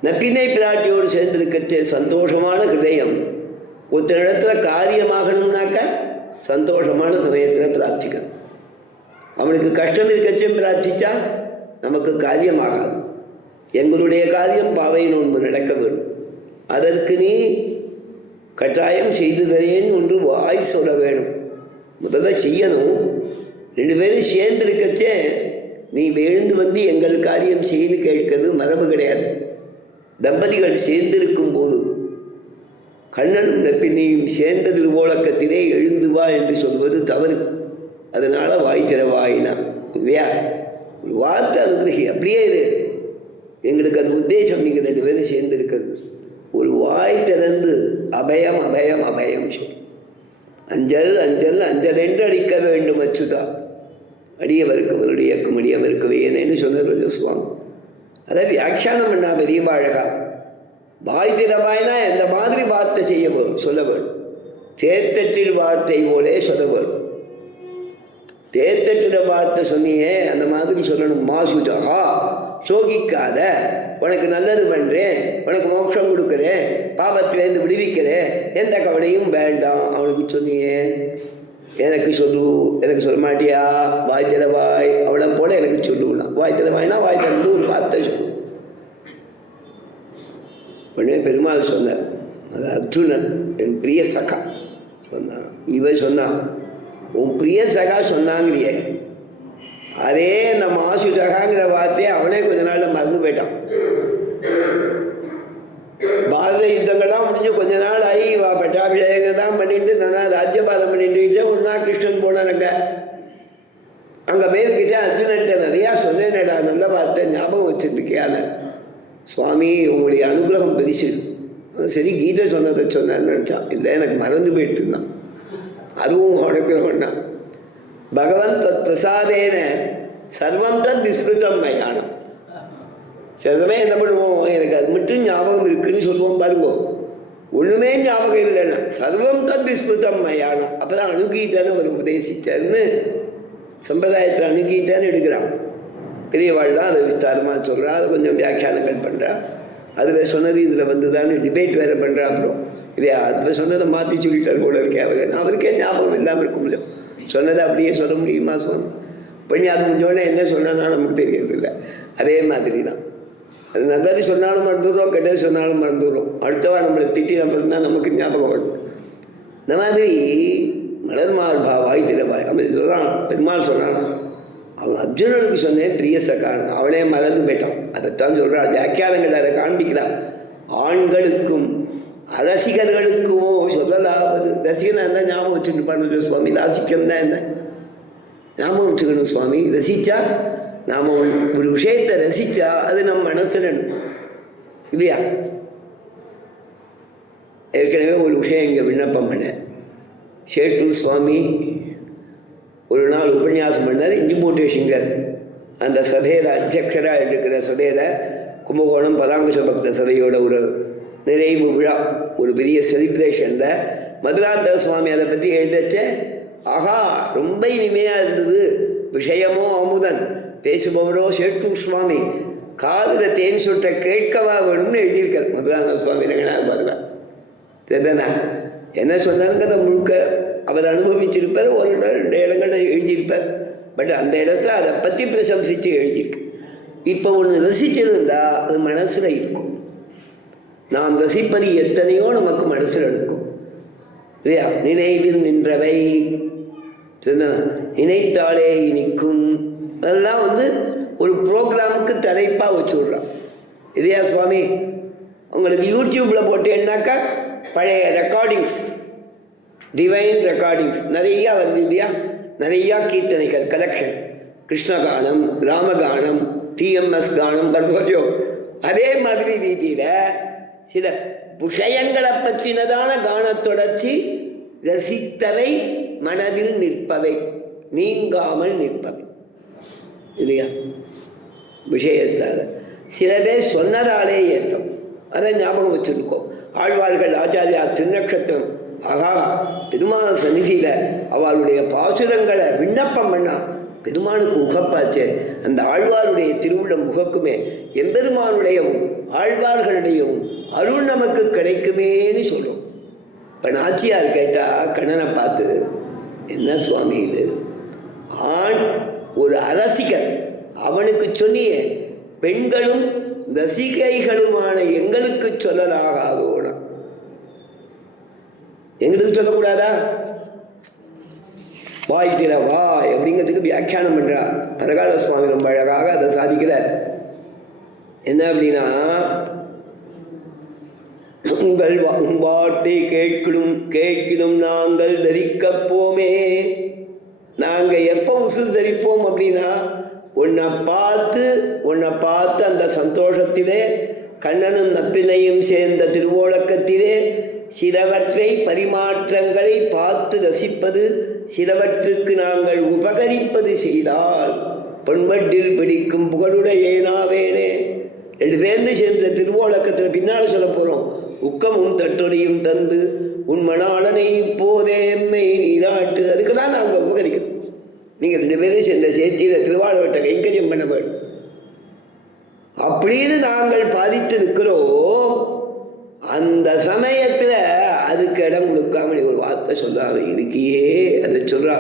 நப்பினை பிராட்டியோடு சேர்ந்திருக்கச்சே சந்தோஷமான ஹிருதயம். ஒருத்த இடத்துல காரியமாகணும்னாக்க சந்தோஷமான சமயத்தில் பிரார்த்திக்கணும். அவனுக்கு கஷ்டம் இருக்கச்சேன்னு பிரார்த்திச்சா நமக்கு காரியமாகாது. எங்களுடைய காரியம் பாவை நோன்பு நடக்க வேண்டும், அதற்கு நீ கட்டாயம் செய்து தரேன் ஒன்று வாய் சொல்ல வேணும். முதல்ல செய்யணும். 2 பேரும் சேர்ந்துருக்கச்சே நீ எழுந்து வந்து எங்கள் காரியம் செய்யு கேட்கிறது மரபு கிடையாது. தம்பதிகள் சேர்ந்திருக்கும் போது கண்ணனும் நப்பினையும் சேர்ந்த திருவோலக்கத்திலே எழுந்து வா என்று சொல்வது தவறு. அதனால் வாய் திறவாயினா இல்லையா? ஒரு வார்த்தை அனுகிரகி அப்படியே இரு. எங்களுக்கு அது உத்தேசம். நீங்கள் 2 பேரும் சேர்ந்துருக்கிறது. ஒரு வாய் திறந்து அபயம் அபயம் அபயம் சொல். அஞ்சல் அஞ்சல் அஞ்சல் என்று அடிக்க வேண்டும் அச்சுதா, அடியவருக்கு அவருடையக்கும் அடியவருக்கு வேணேன்னு சொன்னார் சுவாமி. அதை வியாக்கியானம் பண்ணா பெரியவா அழகா. வாய் திறவாய்னா எந்த மாதிரி வார்த்தை செய்ய வேணும், சொல்ல வேணும். தேர்த்தட்டில் வார்த்தை போலே சொல்ல வேணும். தேர்த்தட்டில் வார்த்தை சொன்னியே அந்த மாதிரி சொல்லணும். மாசுஜகா, சோகிக்காத, உனக்கு நல்லது பண்ணுறேன், உனக்கு மோட்சம் கொடுக்குறேன், பாவத்திலேருந்து விடுவிக்கிறேன், எந்த கவலையும் வேண்டாம் அவனுக்கு சொன்னியே. எனக்கு சொல்லு, எனக்கு சொல்ல மாட்டியா? வாய் திறவாய், அவளை போல எனக்கு சொல்லுலாம். வாய் திறவாய்னா வாய் திறந்து ஒரு வார்த்தை சொல்லு. உடனே பெருமாள் சொன்னார், அது அர்ஜுனன் என் பிரிய சகா சொன்னான். இவன் சொன்னான், உன் பிரிய சகா சொன்னாங்கிறியே, அதே நம்ம ஆசு சகாங்கிற வார்த்தையை அவனே கொஞ்ச நாளில் மறந்து போயிட்டான். பாரத யுத்தங்கள்லாம் முடிஞ்சு கொஞ்ச நாள் ஆகி பட்டாபிஷேகம்லாம் பண்ணிட்டு நல்லா ராஜ்யபாதம் பண்ணிட்டு ஒன்றா கிருஷ்ணன் போனானுங்க. அங்கே பேர்கிட்ட அர்ஜுனன்ட்ட நிறையா சொன்னேன்டா, நல்ல வார்த்தை ஞாபகம் வச்சுருக்கியான சுவாமி, உங்களுடைய அனுகிரகம் பெருசு. சரி, கீதை சொன்னதை சொன்னான்னு நினச்சான். இல்லை, எனக்கு மறந்து போயிட்டுருந்தான். அதுவும் அனுகிரகம்னா பகவன் தத் பிரசாதேன சர்வம் தத் விஸ்மிருதம் மயானம். சில சமயம் என்ன பண்ணுவோம், எனக்கு அது மட்டும் ஞாபகம் இருக்குன்னு சொல்லுவோம் பாருங்கோ. ஒன்றுமே ஞாபகம் இல்லைன்னா சர்வம் தத் விஸ்மிருதம் மயானம். அப்போ தான் அணுகீதான்னு அவர் உபதேசித்தார்னு சம்பிரதாயத்தில் அணுகீதான்னு எடுக்கிறான். பெரியவாள் தான் அதை விஸ்தாரமாக சொல்கிறா, அதை கொஞ்சம் வியாக்கியானங்கள் பண்ணுறா. அதில் சொன்னது இதில் வந்துதான்னு டிபேட் வேறு பண்ணுறா. அப்புறம் இல்லையா அதில் சொன்னதை மாற்றி சொல்லிட்டார் போல இருக்கே அவருக்கே ஞாபகம் இல்லாமல் இருக்க முடியும். சொன்னதை அப்படியே சொல்ல முடியுமா? பண்ணி அது முடிஞ்சோடனே என்ன சொன்னா நமக்கு தெரியறதில்லை. அதே மாதிரி தான் அது நல்லது சொன்னாலும் மறந்துடுறோம், கெட்டது சொன்னாலும் மறந்துடுறோம். அடுத்தவா நம்மளை திட்டி நம்ம தான் நமக்கு ஞாபகம் வருது. இந்த மாதிரி மலர்மால் பாவாய் திரவாய் நம்ம சொல்கிறான். பெருமாள் சொன்னான், அவன் அர்ஜுனனுக்கு சொன்னேன் பிரிய சகான், அவனே மறந்து போயிட்டான். அதைத்தான் சொல்கிறான். வியாக்கியானங்கள் அதை காண்பிக்கிறான். ஆண்களுக்கும் ரசிகர்களுக்குமோ சொல்லலாவது. ரசிகனாக இருந்தால் ஞாபகம் வச்சுட்டு பண்ண சுவாமி, ராசிக்கம் தான் என்ன ஞாபகம் வச்சுக்கணும் சுவாமி. ரசித்தா நாம் ஒரு விஷயத்தை ரசித்தா அது நம்ம மனசில் இருக்கும் இல்லையா? ஏற்கனவே ஒரு விஷயம் இங்கே விண்ணப்பம் பண்ணேன். சேட்டு சுவாமி ஒரு நாள் உபன்யாசம் பண்ணார். இஞ்சிமூட்டை சிங்கர் அந்த சபையில் அத்தியக்ஷராக இருக்கிற சபையில் கும்பகோணம் பதாங்குஷ பக்த சபையோட ஒரு நிறைவு விழா, ஒரு பெரிய செலிப்ரேஷனில் மதுராந்தக சுவாமி அதை பற்றி எழுதச்ச, ஆஹா ரொம்ப இனிமையாக இருந்தது, விஷயமோ அமுதன், பேசுபவரோ சேட்டு சுவாமி, காதில் தேன் சொட்ட கேட்கவா வேணும்னு எழுதியிருக்கார் மதுராந்தக சுவாமி ரங்கநாத பாதுகா. சரிதானா? என்ன சொன்னாலும் கதை முழுக்க அவர் அனுபவிச்சிருப்பார். ஒரு இடம் 2 இடங்களை எழுதியிருப்பார். பட் அந்த இடத்துல அதை பற்றி பிரசம்சித்து எழுதியிருக்கு. இப்போ ஒன்று ரசிச்சிருந்தா அது மனசில் இருக்கும். நாம் ரசிப்பது எத்தனையோ நமக்கு மனசில் இருக்கும் இல்லையா? நினைவில் நின்றவை நினைத்தாலே இனிக்கும், அதெல்லாம் ஒரு ப்ரோக்ராமுக்கு தலைப்பாக வச்சு விட்றான் இல்லையா சுவாமி? உங்களுக்கு யூடியூப்பில் போட்டேன்னாக்கா பழைய ரெக்கார்டிங்ஸ், டிவைன் ரெக்கார்டிங்ஸ் நிறையா வருது இல்லையா? நிறையா கீர்த்தனைகள் கலெக்ஷன், கிருஷ்ணகானம், ராமகானம், டிஎம்எஸ் கானம் வருவோ. அதே மாதிரி ரீதியில் சில விஷயங்களை பற்றினதான கானத்தொடர்ச்சி ரசித்தவை மனதில் நிற்பவை, நீங்காமல் நிற்பவை இல்லையா? விஷயத்தால் சில பேர் சொன்னதாலே ஏற்றம், அதை ஞாபகம் வச்சுருக்கோம். ஆழ்வார்கள் ஆச்சாரியா திருநக்ஷத்திரம் ஆகா பெருமாள் சந்நிதியில் அவளுடைய பாசுரங்களை விண்ணப்பம் பண்ணா பெருமானுக்கு உகப்பாச்சே. அந்த ஆழ்வாருடைய திருவுள்ளம் உகக்குமே, எம்பெருமானுடையவும் ஆழ்வார்களுடையவும் அருள் நமக்கு கிடைக்குமேன்னு சொல்லும். இப்போ நாச்சியார் கேட்டால் கண்ணனை பார்த்து, என்ன சுவாமி இது, ஆண் ஒரு அரசிகர் அவனுக்கு சொன்னியே, பெண்களும் ரசிகைகளுமான எங்களுக்கு சொல்லலாகாதோனா, எங்களுக்கு சொல்லக்கூடாதா? வாய் திற வாய் அப்படிங்கிறதுக்கு வியாக்கியானம் பண்ணுறா பரகால சுவாமி. ரொம்ப அழகாக அதை சாதிக்கிறார். என்ன அப்படின்னா, உங்கள் வார்த்தை கேட்கணும் நாங்கள் தரிக்கப் போமே. நாங்கள் எப்போ உசுறு தரிப்போம் அப்படின்னா, உன்னை பார்த்து அந்த சந்தோஷத்திலே கண்ணனும் நப்பினையும் சேர்ந்த திருவோலக்கத்திலே சிலவற்றை பரிமாற்றங்களை பார்த்து ரசிப்பது, சிலவற்றுக்கு நாங்கள் உபகரிப்பது செய்தால் பொன்மட்டில் பிடிக்கும் புகழுடைய ஏனாவேனே. 2 பேர்ந்து சேர்ந்த திருவோலக்கத்தில் பின்னால் சொல்ல போகிறோம். உக்கமும் தட்டொடியும் தந்து உன் மணாளனை இப்போதே எம்மை நீராட்டு. அதுக்கு தான் நாங்கள் உபகரிக்கிறோம். நீங்கள் 2 பேரும் சேர்ந்த சேர்த்தியில் திருவாளவட்ட கைங்கரியம் பண்ண வேண்டும் அப்படின்னு நாங்கள் பாதித்து நிற்கிறோம். அந்த சமயத்தில் அதுக்கு இடம் கொடுக்காம நீ ஒரு வார்த்தை சொல்லாம இருக்கியே, அதை சொல்றா.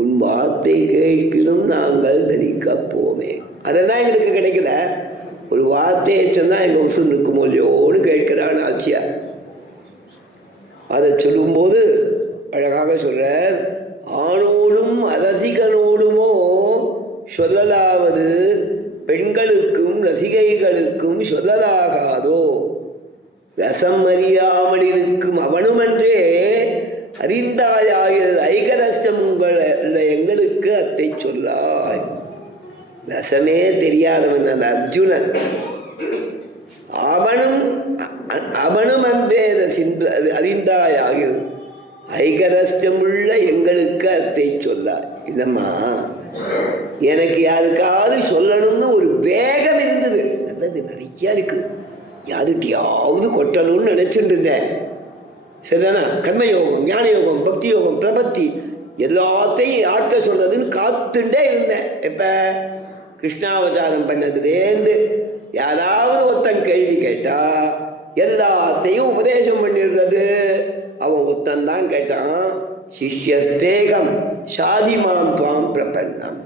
உன் வார்த்தை கேட்கணும் நாங்கள் தரிக்க போமே. அதெல்லாம் எங்களுக்கு கிடைக்கல. ஒரு வார்த்தையை சொன்னால் எங்கள் உசுறு இருக்குமோ இல்லையோன்னு கேட்கிறான் ஆச்சியார். அதை சொல்லும்போது அழகாக சொல்றார். ஆணோடும் அரசிகனோடுமோ சொல்லலாவது, பெண்களுக்கும் ரசிகைகளுக்கும் சொல்லலாகாதோ. ரசம் அறியாமல் இருக்கும் அவனுமன்றே அறிந்தாயாயில் ஐகரஷ்டம் எங்களுக்கு அத்தை சொல்லாய். ரசமே தெரியாதவன் அந்த அர்ஜுனன், அவனும் அன்றே அறிந்தாயாகில் ஐகரஷ்டமுள்ள எங்களுக்கு அத்தை சொல்லாய். இதம்மா எனக்கு யாருக்காவது சொல்லணும்னு ஒரு வேகம் இருந்தது. நல்லது நிறையா இருக்குது, யாருகிட்டையாவது கொட்டணும்னு நினச்சிட்டு இருந்தேன். சரிதானா? கர்மயோகம், ஞான யோகம், பக்தி யோகம், பிரபத்தி எல்லாத்தையும் யார்கிட்ட சொல்றதுன்னு காத்துட்டே இருந்தேன். எப்போ கிருஷ்ணாவதாரம் பண்ணதுலேருந்து யாராவது ஒருத்தன் கேள்வி கேட்டா எல்லாத்தையும் உபதேசம் பண்ணிடுறது. அவன் ஒருத்தன் தான் கேட்டான், சிஷ்யஸ்தேகம் சாதிமாம் துவாம் பிரபன்னம்.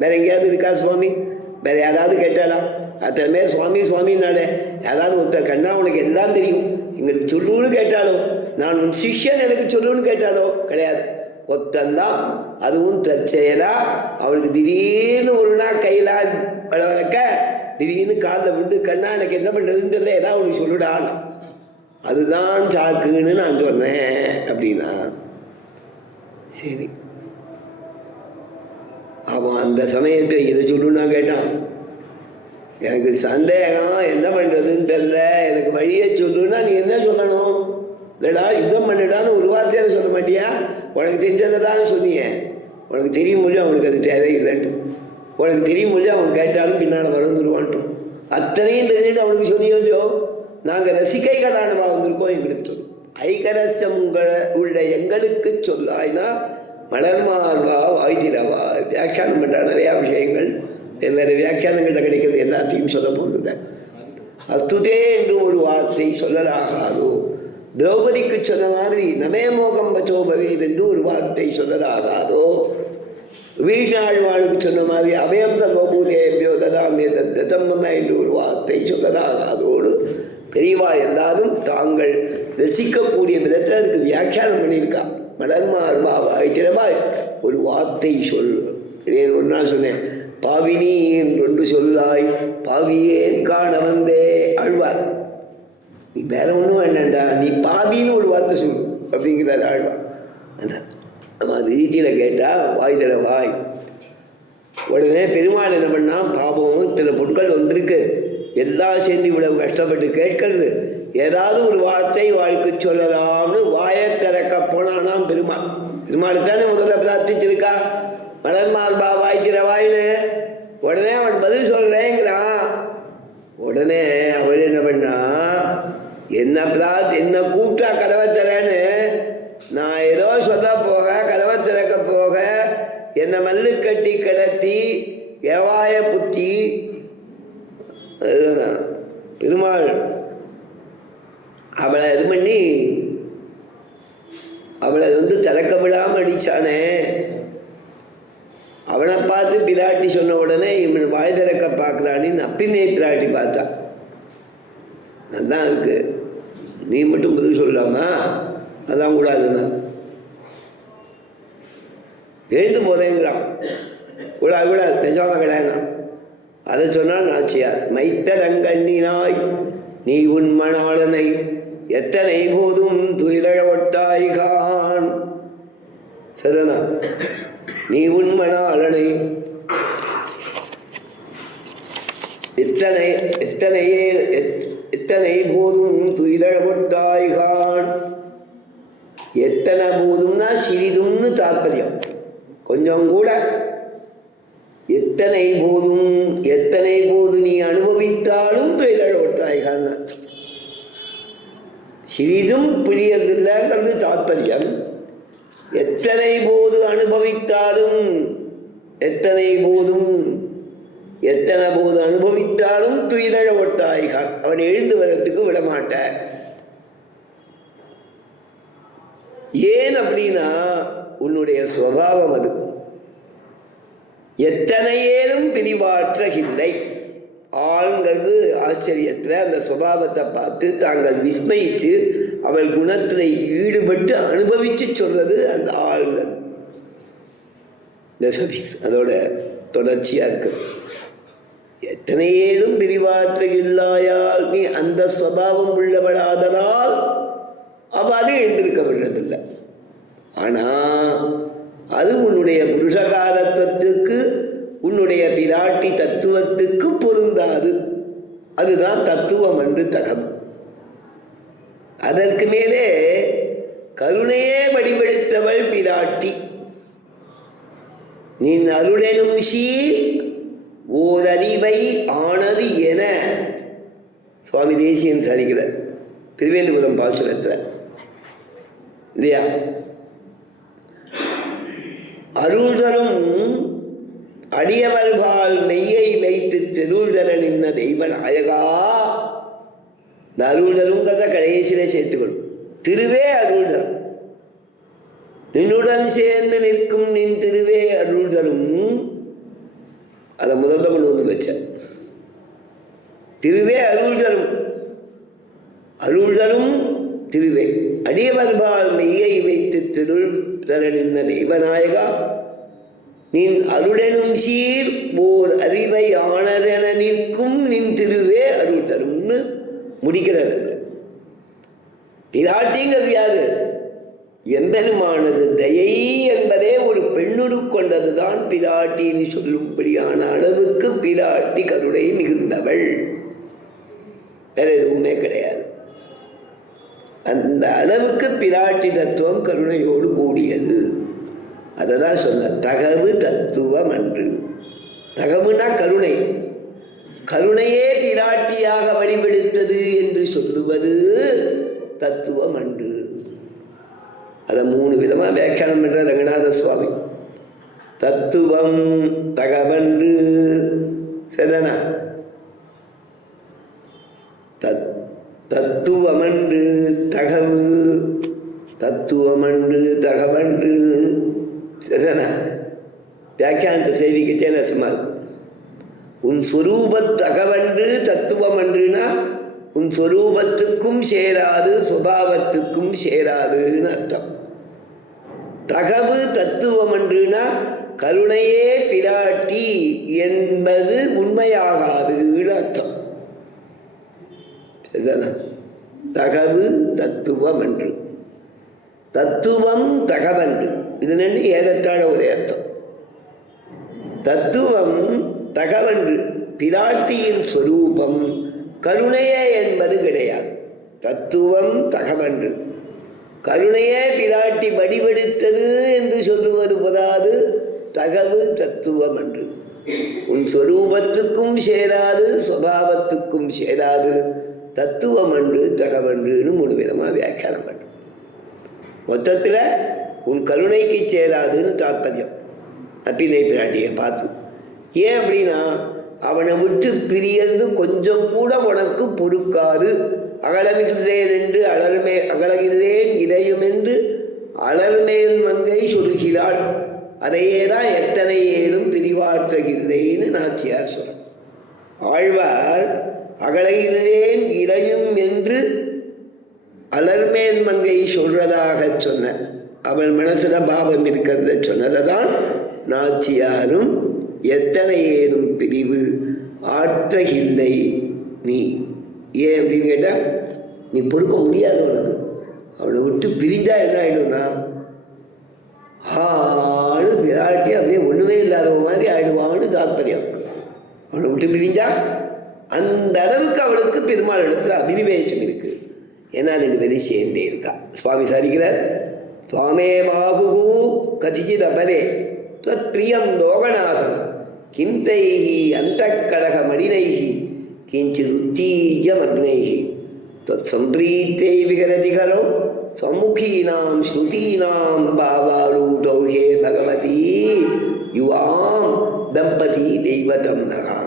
வேற எங்கேயாவது இருக்கா சுவாமி? வேற யாராவது கேட்டாளா? அத்தனை சுவாமி சுவாமினாலே யாராவது ஒருத்தர் கண்ணா உனக்கு எல்லாம் தெரியும் எங்களுக்கு சொல்லுன்னு கேட்டாலோ, நான் உன் சிஷ்யன் எனக்கு சொல்லுன்னு கேட்டாலோ கிடையாது. ஒத்தந்தான், அதுவும் தற்செயலா அவனுக்கு திடீர்னு ஒரு நாள் கையெல்லாம் வளர்க்க திடீர்னு காலில் விழுந்து கண்ணா எனக்கு என்ன பண்ணுறதுன்னு தெரியல, ஏதாவது அவனுக்கு சொல்லுடான். அதுதான் சாக்குன்னு நான் சொன்னேன் அப்படின்னா சரி. அவன் அந்த சமயத்தை எதை சொல்லுன்னா கேட்டான், எனக்கு சந்தேகம் என்ன பண்ணுறதுன்னு தெரில, எனக்கு வழியை சொல்லுன்னா நீ என்ன சொல்லணும்? இல்லைடா யுத்தம் பண்ணிடான்னு ஒரு வார்த்தையால் சொல்ல மாட்டியா? உனக்கு தெரிஞ்சதை தான் சொன்னிய, உனக்கு தெரியும் மொழி அவனுக்கு அது தேவையில்லைன்ட்டு, உனக்கு தெரியும் மொழி அவன் கேட்டாலும் பின்னால் மறந்துடுவான்ட்டும். அத்தனையும் தெரிஞ்சுட்டு அவனுக்கு சொன்னியோ, நாங்கள் ரசிகைகளானவா வந்திருக்கோம் எங்களுக்கு சொல்லு, ஐகரசம் உள்ள எங்களுக்கு சொல்லாய்னா மலர்மார்வா வாய்திரவா. வியாக்கியானம் பண்ணுற நிறையா விஷயங்கள் வேறு வியாக்கியானங்கள்ட்ட கிடைக்கிறது எல்லாத்தையும் சொல்ல போகிறதில்லை. அஸ்துதே என்று ஒரு வார்த்தை சொல்லலாகாதோ, திரௌபதிக்கு சொன்ன மாதிரி நமே மோகம் பச்சோபவேத் என்று ஒரு வார்த்தை சொல்லலாகாதோ, வீஷாழ்வாளுக்கு சொன்ன மாதிரி அபயம் சர்வபூதேபியோ ததாமே தத்தம்ம என்று ஒரு வார்த்தை சொல்லலாகாதோடு பெரியவா எல்லாரும் தாங்கள் ரசிக்கக்கூடிய விதத்தில் அதுக்கு வியாக்கியானம் பண்ணியிருக்கா. மலர்மார்வா வாய்த்திரவாய் ஒரு வார்த்தை சொல். ஒன்றா சொன்னேன், பாவினி என்று சொல்லாய் பாவியேன் காண வந்தே ஆழ்வார். நீ வேற ஒன்றும் வேண்டாண்டா, நீ பாவின்னு ஒரு வார்த்தை சொல் அப்படிங்கிறார் ஆழ்வார். அந்த ரீதியில் கேட்டால் வாய் தர வாய். உடனே பெருமாள் என்ன பண்ணா, பாபம் இத்தனை பொருட்கள் வந்திருக்கு, எல்லாம் சேர்ந்து இவ்வளவு கஷ்டப்பட்டு கேட்கறது, ஏதாவது ஒரு வார்த்தை வாழ்க்கை சொல்லலாம்னு வாயை திறக்க போனானாம் பெருமாள். பெருமாளுக்கு தானே முதல்ல பிரார்த்திச்சிருக்கா, மலர்மார்பா வாய்க்கிற வாயின்னு. உடனே அவன் பதில் சொல்றேங்கிறான். உடனே அவள் என்ன பண்ணா, என்ன கூப்பிட்டா கதவை திறன்னு, நான் ஏதோ சொல்ல போக கதவை திறக்க போக என்னை மல்லு கட்டி கிடத்தி ஏவாய புத்தி. பெருமாள் அவளை இது பண்ணி அவளை திறக்க விடாமல் அடிச்சானே. அவனை பார்த்து பிராட்டி சொன்ன உடனே இவன் வாய் திறக்க பார்க்குறான்னு நப்பினை பிராட்டி பார்த்தா. அதுதான் இருக்கு, நீ மட்டும் பதில் சொல்லலாமா? அதான் கூடாதுன்னா எழுந்து போதேங்கிறான். கூடாது கூடாது பெசாம கிடையாது. அதை சொன்னால் நாச்சியார், மைத்தரங்கண்ணினாய் நீ உன் மணாளனை எத்தனை போதும் துயிலழ ஒட்டாய்கான். சரிதா? நீ உன் மணாளனை எத்தனை போதும் துயிலழ ஒட்டாய்கான். எத்தனை போதும்னா சிறிதும்னு தாற்பயம், கொஞ்சம் கூட. எத்தனை போது நீ அனுபவித்தாலும் துயிலழ ஒட்டாய்கான். சிறிதும் புரியறதில்லைங்கிறது தாற்பயம். எத்தனை போது அனுபவித்தாலும் எத்தனை போது அனுபவித்தாலும் துயிலழ ஒட்டாய்கான். அவன் எழுந்து வரத்துக்கு விடமாட்ட. ஏன் அப்படின்னா உன்னுடைய சுபாவம் அது. எத்தனையேனும் பிரிவாற்றகில்லை. ஆள்ங்கிறது ஆச்சரியத்தில் அந்த சுபாவத்தை பார்த்து தாங்கள் விஸ்மயித்து அவள் குணத்தில் ஈடுபட்டு அனுபவித்து சொல்றது அந்த ஆள்கள். இந்த சபீஸ் அதோட தொடர்ச்சியாக இருக்கு. எத்தனையேனும் பிரிவாற்றகில்லாயால் நீ அந்த சுபாவம் உள்ளவளாதலால் அவ்வாறு எழுந்திருக்க விடுறதில்லை. ஆனால் அது உன்னுடைய புருஷகாரத்துவத்துக்கு உன்னுடைய பிராட்டி தத்துவத்துக்கு பொருந்தாது. அதுதான் தத்துவம் என்று தகவல். அதற்கு மேலே கருணையே வடிவெடுத்தவள் பிராட்டி. நீ அருளெனும் சீர் ஓரறிவை ஆனது என சுவாமி தேசியன் சரிகிறார் திருவேந்திபுரம் பாசுரத்தில். இல்லையா? அருள் தரும் அடியவர்பால் மெய்யை வைத்து தெருள் தர நின்ன தெய்வ நாயகா. இந்த அருள் தருங்கிறத கடைசியில சேர்த்துக்கணும். திருவே அருள் தரும், நின்னுடன் சேர்ந்து நிற்கும் நின் திருவே அருள் தரும். அதை முதல்ல கொண்டு வந்து வச்ச. திருவே அருள் தரும், அருள் தரும் திருவே அடியவர்பால் மெய்யை வைத்து திருள் தர நின்ன தெய்வநாயகா. நின் அருளெனும் சீர் ஓர் அறிவை ஆணரென நிற்கும் நின் திருவே அருள் தரும்னு முடிக்கிறது. பிராட்டிங்கிறது யாரு? எம்பெருமானது தயை என்பதே ஒரு பெண்ணுரு கொண்டதுதான் பிராட்டின்னு சொல்லும்படியான அளவுக்கு பிராட்டி கருணை மிகுந்தவள். வேற எதுவுமே கிடையாது. அந்த அளவுக்கு பிராட்டி தத்துவம் கருணையோடு கூடியது. அதை தான் சொன்ன தகவு தத்துவம் அன்று. தகவுனா கருணை, கருணையே பிராட்டியாக வழிபடுத்தது என்று சொல்லுவது தத்துவம் அன்று. அதை 3 விதமாக வியாக்கியானம் என்ற ரங்கநாத சுவாமி. தத்துவம் தகவன்று சரிதானா? தத்துவமன்று தகவு, தத்துவமன்று தகவன்று சரிதானா? வியாக்கியானத்தை சேவிக்கச்சே நசமாக இருக்கும். உன் சொரூபத் தகவன்று தத்துவம் அன்றுனா உன் சொரூபத்துக்கும் சேராது சுபாவத்துக்கும் சேராதுன்னு அர்த்தம். தகவு தத்துவம் அன்றுனா கருணையே பிராட்டி என்பது உண்மையாகாதுன்னு அர்த்தம். சரிதானா? தகவு தத்துவம் அன்று, தத்துவம் தகவன்று, இது 2 ஏதத்தாழ ஒரே அர்த்தம். தத்துவம் தகவன்று பிராட்டியின் சொரூபம் கருணையே என்பது கிடையாது. தத்துவம் தகவன்று கருணையே பிராட்டி வடிவெடுத்தது என்று சொல்லுவது போதாது. தகவு தத்துவம் அன்று உன் சொரூபத்துக்கும் சேராது சுபாவத்துக்கும் சேராது தத்துவம் அன்று தகவன்றுன்னு 3 விதமாக வியாக்கியானம் பண்ணு. மொத்தத்தில் உன் கருணைக்கு சேராதுன்னு தாத்பரியம் அப்பினை பிராட்டியை பார்த்து. ஏன் அப்படின்னா அவனை விட்டு பிரியது கொஞ்சம் கூட உனக்கு பொறுக்காது. அகலமில்லேன் என்று அகலகில்லேன் இதையும் என்று அலர்மேல் மங்கை சொல்கிறாள். அதையே தான் எத்தனை ஏதும் பிரிவாற்றுகில்லைன்னு நாச்சியார் சொல்கிறார். ஆழ்வார் அகலகில்லேன் இதையும் என்று அலர்மேல் மங்கை சொல்றதாக சொன்ன, அவள் மனசுல பாவம் இருக்கிறத சொன்னதை தான் நாச்சியாரும் எத்தனை ஏதும் பிரிவு ஆற்றகில்லை நீ. ஏன் அப்படின்னு கேட்டால் நீ பொறுக்க முடியாது. உனக்கு அவனை விட்டு பிரிஞ்சா என்ன ஆயிடும்னா ஆளு பிராட்டி அப்படியே ஒன்றுமே இல்லாத மாதிரி ஆயிடுவான்னு தாத்பரியம். அவனை விட்டு பிரிஞ்சா அந்த அளவுக்கு அவளுக்கு பெருமாள் இடத்துல அபினிவேசம் இருக்கு. ஏன்னா 2 பேரும் சேர்ந்தே இருக்கா. சுவாமி சாரிக்கிறார், துவாமே பாகு கதிச்சித் அபரே தத் பிரியம் லோகநாதம் கிந்தைஹி அந்த கலக மணினைஹி கிஞ்சித் உத்தீஜம் அக்னைஹி தத் சம்பிரீத்தை விகரதி கரோ சம்முகீனாம் ஸ்ருதீனாம் பாவாரூடோ ஹே பகவதி யுவாம் தம்பதி தெய்வதம் நகா.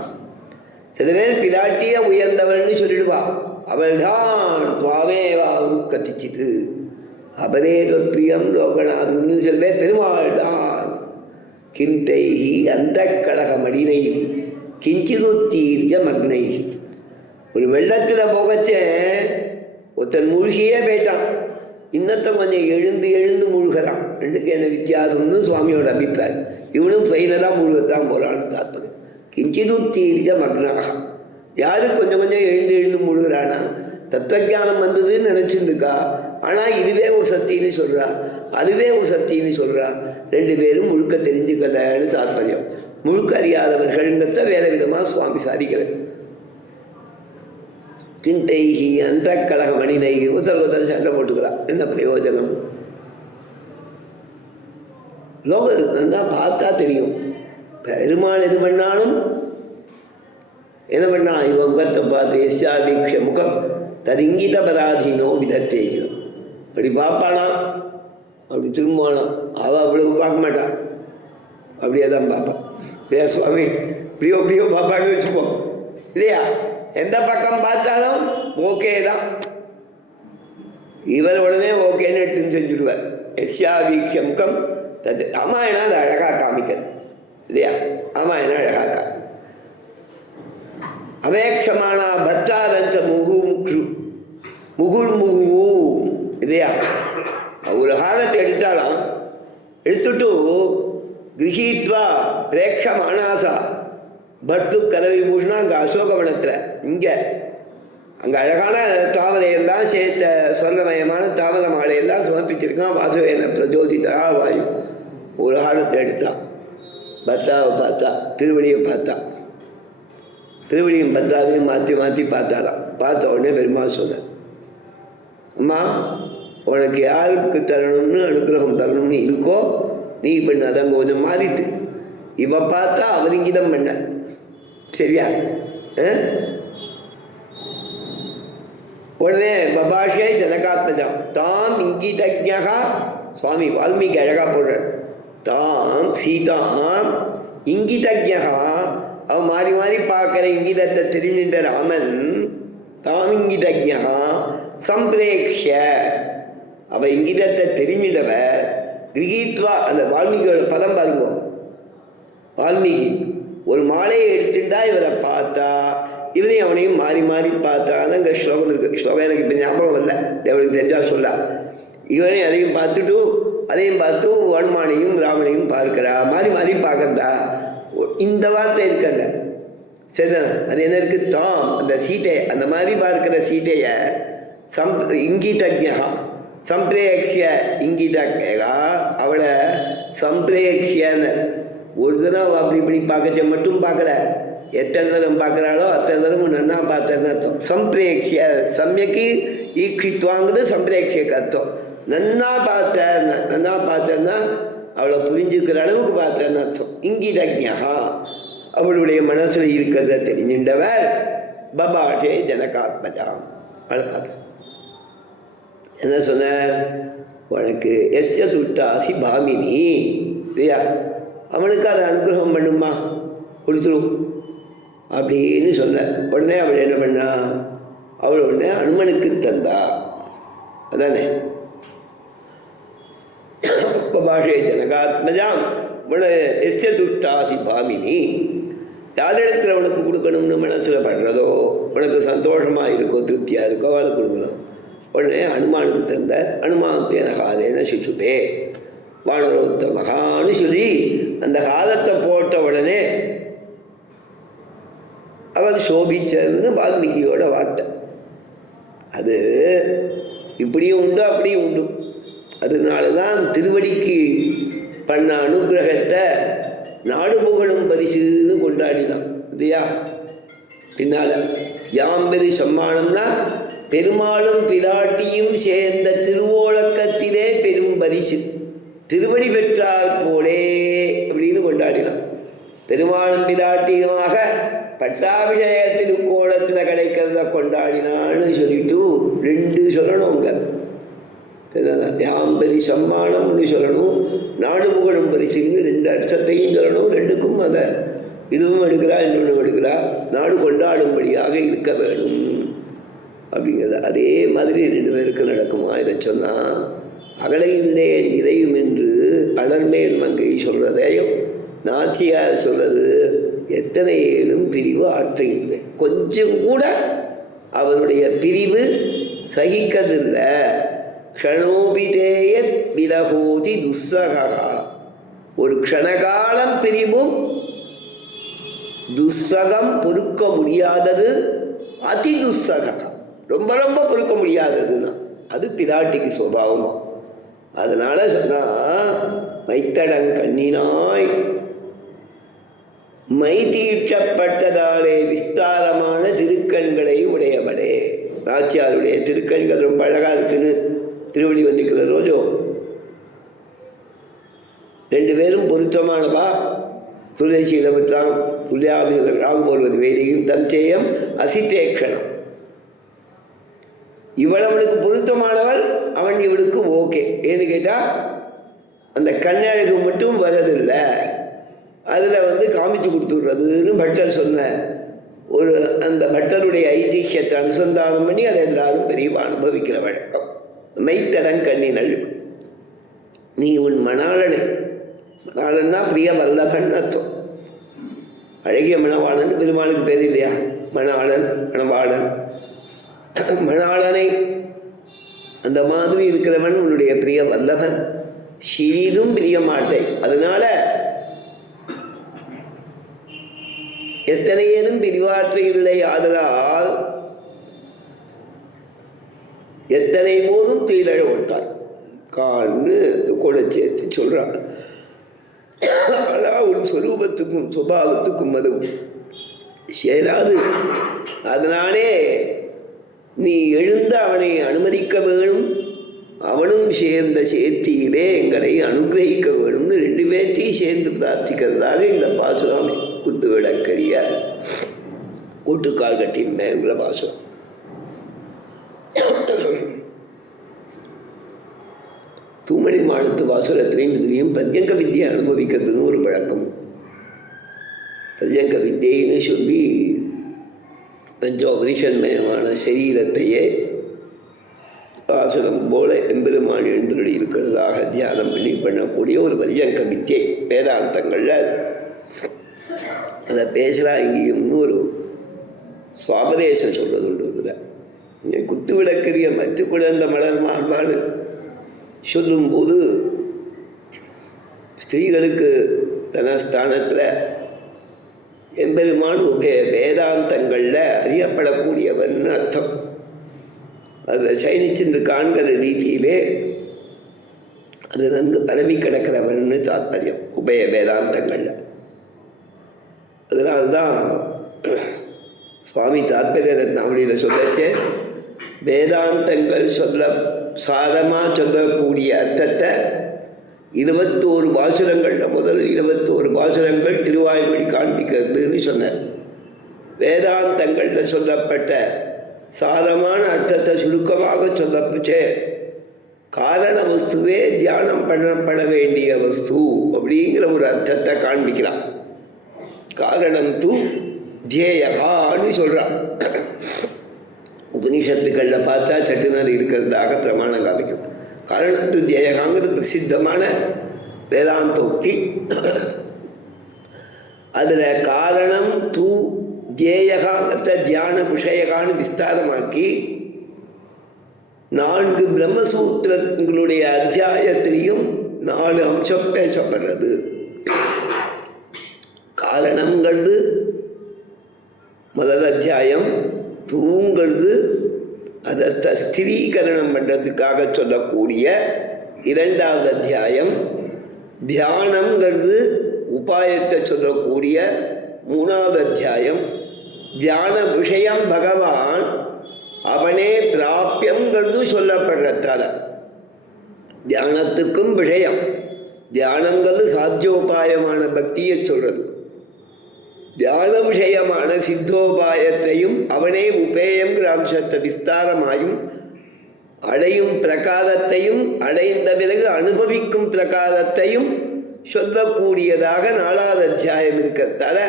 சில பேர் பிராட்டிய உயர்ந்தவள்னு சொல்லிடுவா. அவள்தான் துவாமேவாகு கத்திச்சித்து அபரே தொற்பியம் லோகநாதன்னு சில பேர் பெருமாள் தான். கிண்டைஹி அந்த கழக மடினை கிஞ்சிதுத்தீர்ஜ மக்னை. ஒரு வெள்ளத்தில் போகச்சே ஒருத்தன் மூழ்கியே போயிட்டான், இன்னொருத்தன் கொஞ்சம் எழுந்து எழுந்து மூழ்கிறான். 2க்கு என்ன வித்தியாசம்னு சுவாமியோட அபிப்பிராயம். இவனும் ஃபைனலாக மூழ்கத்தான் போகிறான்னு தாத்பரியம். கிஞ்சிதுத்தீர்ஜ மக்னாக, யாரு கொஞ்சம் கொஞ்சம் எழுந்து எழுந்து மூழ்கிறானா தத்துவஜானம் வந்ததுன்னு நினச்சிருந்துக்கா. ஆனால் இதுவே ஒரு சக்தின்னு சொல்கிறா, அதுவே ஒரு சக்தின்னு சொல்கிறா. 2 பேரும் முழுக்க தெரிஞ்சுக்கலன்னு தாத்பரியம். முழுக்க அறியாதவர்கள்ங்கிறத வேற விதமாக சுவாமி சாதிக்கிறார். கிண்டைஹி அந்த கழக மணினைகி ஒருத்தர் சண்டை போட்டுக்கிறான். என்ன பிரயோஜனம்? லோகம் தான் பார்த்தா தெரியும். பெருமாள் எது பண்ணாலும் என்ன பண்ணா, இவன் முகத்தை பார்த்து எஸ்யாபீக்ஷ முகம் தரிங்கித பராதீனோ விதத்தேகிதம் அப்படி பார்ப்பானா. அப்படி திரும்பணும். அவள் அவ்வளவு பார்க்க மாட்டான், அப்படியே தான் பார்ப்பான். இல்லையா சுவாமி? இப்படியோ பார்ப்பான்னு வச்சுப்போம் இல்லையா? எந்த பக்கம் பார்த்தாலும் ஓகே தான். இவர் உடனே ஓகேன்னு எடுத்துன்னு செஞ்சுடுவார். எஸ்யாதீக்ஷ முகம் தது. ராமாயணம் அது அழகாக காமிக்கிறது இல்லையா? ராமாயணம் அழகாக காமி. அவேக்ஷமானா பத்தாதஞ்ச முகுர்முகு இல்லையா? ஒரு காலத்தை எடுத்துட்டு கிரகீத்வா பிரேக்ஷமானாசா பத்து கதவி பூஷணம் அங்கே அசோகவனத்தில். அங்கே அழகான தாமரையெல்லாம் சேர்த்த சொர்ணமயமான தாமரை மாலையெல்லாம் சமர்ப்பிச்சிருக்கான். வாசுவேன பிரஜோதிதா வாயு. ஒரு காலத்தை எடுத்தான். பத்தாவை பார்த்தா, திருவடியை பார்த்தான். திருவடியும் பத்தாவையும் மாற்றி பார்த்தாதான். பார்த்த உடனே பெருமாள் சொன்னார், அம்மா உனக்கு யாருக்கு தரணும்னு அனுகிரகம் தரணும்னு இருக்கோ நீ பண்ண. அதங்க கொஞ்சம் மாறிட்டு இவ பார்த்தா அவர் இங்கிதம் பண்ண. சரியா? உடனே பபாஷே ஜனகாத்மஜம் தாம் இங்கிதஜா. சுவாமி வால்மீகி அழகா போடுறார். தாம் சீதாம் இங்கிதஜா. அவன் மாறி பார்க்குற இங்கிதத்தை தெரிஞ்சின்ற ராமன் தாம் இங்கிதஜா சம்பிரேக்ஷ. அவள் இங்கிதத்தை தெரிஞ்சிடவர் கிரகீத்வா. அந்த வால்மீகியோட பதம் பாருங்க. வால்மீகி ஒரு மாலையை எடுத்துட்டா இவரை பார்த்தா, இவரையும் அவனையும் மாறி பார்த்தா. அங்கே ஸ்லோகம் இருக்குது. ஸ்லோகம் எனக்கு இப்போ ஞாபகம் இல்லை, தேவனுக்கு தெரிஞ்சால் சொல்ல. இவரையும் அதையும் பார்த்துட்டு அதையும் பார்த்து ஹனுமானையும் ராமனையும் பார்க்கிறா. மாறி பார்க்கறதா. இந்த வார்த்தை இருக்காங்க. சரிதானே? அது என்ன இருக்குது? தாம் அந்த சீதை, அந்த மாதிரி பார்க்கிற சீதையை இங்கிதஜா சம்பிரேக்ஷிய. இங்கிதா அவளை சம்பிரேக்ஷியன்னு ஒரு தடவை அப்படி இப்படி பார்க்கச்ச மட்டும் பார்க்கல. எத்தனை தரம் பார்க்குறாளோ அத்தனை தரம் நன்னா பார்த்தேன்னு அர்த்தம். சம்பிரேக்ஷிய சமயக்கு ஈக்கித்வாங்கிறது சம்பிரேக்ஷியக்கு அர்த்தம். நன்னா பார்த்தேன்னா அவளை புரிஞ்சுக்கிற அளவுக்கு பார்த்தேன்னு அர்த்தம். இங்கிதஜா அவளுடைய மனசில் இருக்கிறத தெரிஞ்சின்றவர் பபாஷே ஜனகாத்மஜாம். அவளை பார்த்த என்ன சொன்ன? உனக்கு எஸ்ய துட்டாசி பாமினி இல்லையா? அவனுக்கு அதை அனுகிரகம் பண்ணுமா, கொடுத்துரும் அப்படின்னு சொன்ன உடனே அவள் என்ன பண்ணா? அவள் உடனே அனுமனுக்கு தந்தா. அதானே பபாஷே ஜனகாத்மஜாம் உன எஸ்ய துட்டாசி பாமினி. யாரிடத்தில் உனக்கு கொடுக்கணும்னு மனசில் படுறதோ, உனக்கு சந்தோஷமாக இருக்கோ, திருப்தியாக இருக்கோ, அவளை கொடுக்கணும். உடனே அனுமானுக்கு தந்த அனுமானத்தேன காலேன சிச்சுபே வானரோத்த மகான்னு சொல்லி அந்த காலத்தை போட்ட உடனே அவள் சோபிச்சன்னு வால்மீகியோட வார்த்தை. அது இப்படியும் உண்டு அப்படியும் உண்டு. அதனால தான் திருவடிக்கு பண்ண அனுகிரகத்தை நாடு புகழும் பரிசுன்னு கொண்டாடினான் இல்லையா? பின்னால் யாம்பெரு சம்மானம்னா பெருமாளும் பிராட்டியும் சேர்ந்த திருவோலக்கத்திலே பெரும் பரிசு. திருவடி பெற்றால் போலே அப்படின்னு கொண்டாடினான். பெருமாளும் பிராட்டியுமாக பட்டாபிஷேக திருக்கோலத்தில் கிடைக்கிறத கொண்டாடினான்னு சொல்லிட்டு ரெண்டு சொல்லணும். அங்கே யாம்பரி சம்மானம்னு சொல்லணும், நாடு புகழும் பரிசுன்னு ரெண்டு அர்த்தத்தையும் சொல்லணும். ரெண்டுக்கும் அதை இதுவும் எடுக்கிறா, இன்னொன்று எடுக்கிறா. நாடு கொண்டாடும்படியாக இருக்க வேணும் அப்படிங்கிறது. அதே மாதிரி ரெண்டு பேருக்கு நடக்குமா? இதை சொன்னால் அகலையிலே இறையும் என்று அலர்மேல் மங்கை சொல்கிறதையும் நாச்சியார் சொல்கிறது எத்தனை ஏதும் பிரிவு ஆற்ற இல்லை. கொஞ்சம் கூட அவனுடைய பிரிவு சகிக்கதில்லை. க்ஷணோபிதேய விலகோதி துஸ்ஸகா. ஒரு க்ஷணகாலம் பிரிவும் துஸ்ஸகம் பொறுக்க முடியாதது. அதி துஸ்ஸகா ரொம்ப ரொம்ப பொறுக்க முடியாததுன்னா அது பிராட்டிக்கு சுபாவமா. அதனால சொன்னா மைத்தடங்கண்ணினாய் மை தீட்டப்பட்டதாலே விஸ்தாரமான திருக்கண்களை உடையவளே. நாச்சியாருடைய திருக்கண்கள் ரொம்ப அழகா இருக்குன்னு திருவடி வந்திக்கிற ரோஜோ ரெண்டு பேரும் பொருத்தமானவா. துளசி இலவத்தாம் துல்யாபி ராகுபோல்வது வேதியும் தஞ்சேயம் அசித்தேக்ஷணம். இவள் அவளுக்கு பொருத்தமானவள், அவன் இவளுக்கு ஓகே. ஏன்னு கேட்டால் அந்த கண்ணழகு மட்டும் வரதில்லை, அதில் காமிச்சு கொடுத்துடுறதுன்னு பட்டர் சொன்ன ஒரு அந்த பட்டருடைய ஐதிஹ்யத்தை அனுசந்தானம் பண்ணி அதை எல்லாரும் பெரியவா அனுபவிக்கிற வழக்கம். மெய்த்தரங்கண்ணினள் நீ உன் மணாளனை, மணாளன்னா பிரிய வல்லபன் அர்த்தம். அழகிய மணவாளன் பெருமாளுக்கு பேர் இல்லையா? மணாளன், மணவாளன், மணாளனை அந்த மாதிரி இருக்கிறவன் உன்னுடைய பிரிய வல்லபன், சிறிதும் பிரிய மாட்டேன். அதனால எத்தனையேனும் பிரிவாற்று இல்லை ஆதலால் எத்தனை போதும் துயிலழ ஓட்டாய் கான்னு கூட சேர்த்து சொல்றாங்க. ஆனால் ஒரு ஸ்வரூபத்துக்கும் சுபாவத்துக்கும் அதுவும் சேராது. அதனாலே நீ எழுந்து அவனை அனுமதிக்க வேணும், அவனும் சேர்ந்த சேர்த்தியிலே எங்களை அனுகிரகிக்க வேணும்னு ரெண்டு பேர்த்தையும் சேர்ந்து பிரார்த்திக்கிறதாக இந்த பாசுரம் குத்து விளக்கரிய கூட்டுக்கால் கட்டின்ற பாசுரம். தூமணி மாடத்து பாசுரத்திலையும் இதுலேயும் பத்யங்க வித்தியை அனுபவிக்கிறதுன்னு ஒரு பழக்கம். பத்யங்க வித்தியைன்னு சொல்லி பஞ்சோபனிஷன்மயமான சரீரத்தையே பாசுரம் போல எம்பெருமான் எழுந்தருளி இருக்கிறதாக தியானம் பண்ணக்கூடிய ஒரு பத்யங்க வித்தியை. வேதாந்தங்களில் அதை பேசலாம் இங்கேயும்னு ஒரு சுவாபதேசம் சொல்வது உண்டு. இதில் குத்து விளக்கரிய மற்ற குழந்த மலர் மார்பான்னு சொல்லும்போது ஸ்திரீகளுக்கு தனஸ்தானத்தில் எம்பெருமான் உபய வேதாந்தங்களில் அறியப்படக்கூடியவன் அர்த்தம். அதில் சயனிச்சென்று காண்கிற ரீதியிலே அது நன்கு பரவி கிடக்கிறவன்னு தாத்பரியம் உபய வேதாந்தங்களில். அதனால்தான் சுவாமி தாத்பரிய ரத்னாவளியில் சொல்லச்சே வேதாந்தங்கள் சொல்ல சாதமாக சொல்லக்கூடிய அர்த்தத்தை 21 பாசுரங்களில் முதல் 21 பாசுரங்கள் திருவாய்மொழி காண்பிக்கிறதுன்னு சொன்னார். வேதாந்தங்களில் சொல்லப்பட்ட சாதமான அர்த்தத்தை சுருக்கமாக சொல்லப்பச்சே காரண வஸ்துவே தியானம் பண்ணப்பட வேண்டிய வஸ்து அப்படிங்கிற ஒரு அர்த்தத்தை காண்பிக்கிறான். காரணம் தூ தியேயகான்னு சொல்கிறான். உபனிஷத்துக்களில் பார்த்தா சட்டுனர் இருக்கிறதாக பிரமாணம் காமிக்கும். காரணம் தூ தியேயகாங்கிறது பிரசித்தமான வேதாந்தோக்தி. அதில் காரணம் தூ தியேயகாங்கிறத தியான விஷயகான்னு விஸ்தாரமாக்கி 4 பிரம்மசூத்திரங்களுடைய அத்தியாயத்திலையும் 4 அம்சம் பேசப்படுறது. காரணங்கிறது முதல் அத்தியாயம், தூங்கிறது அதை ஸ்திரீகரணம் பண்ணுறதுக்காக சொல்லக்கூடிய 2வது அத்தியாயம், தியானங்கிறது உபாயத்தை சொல்லக்கூடிய 3வது அத்தியாயம், தியான விஷயம் பகவான் அவனே பிராபியங்கிறது சொல்லப்படுறதால தியானத்துக்கும் விஷயம். தியானங்கிறது சாத்தியோபாயமான பக்தியை சொல்றது. தியான விஷயமான சித்தோபாயத்தையும் அவனே உபேயங்கிற அம்சத்தை விஸ்தாரமாயும் அடையும் பிரகாரத்தையும் அடைந்த பிறகு அனுபவிக்கும் பிரகாரத்தையும் சொல்லக்கூடியதாக 4வது அத்தியாயம் இருக்கிறதால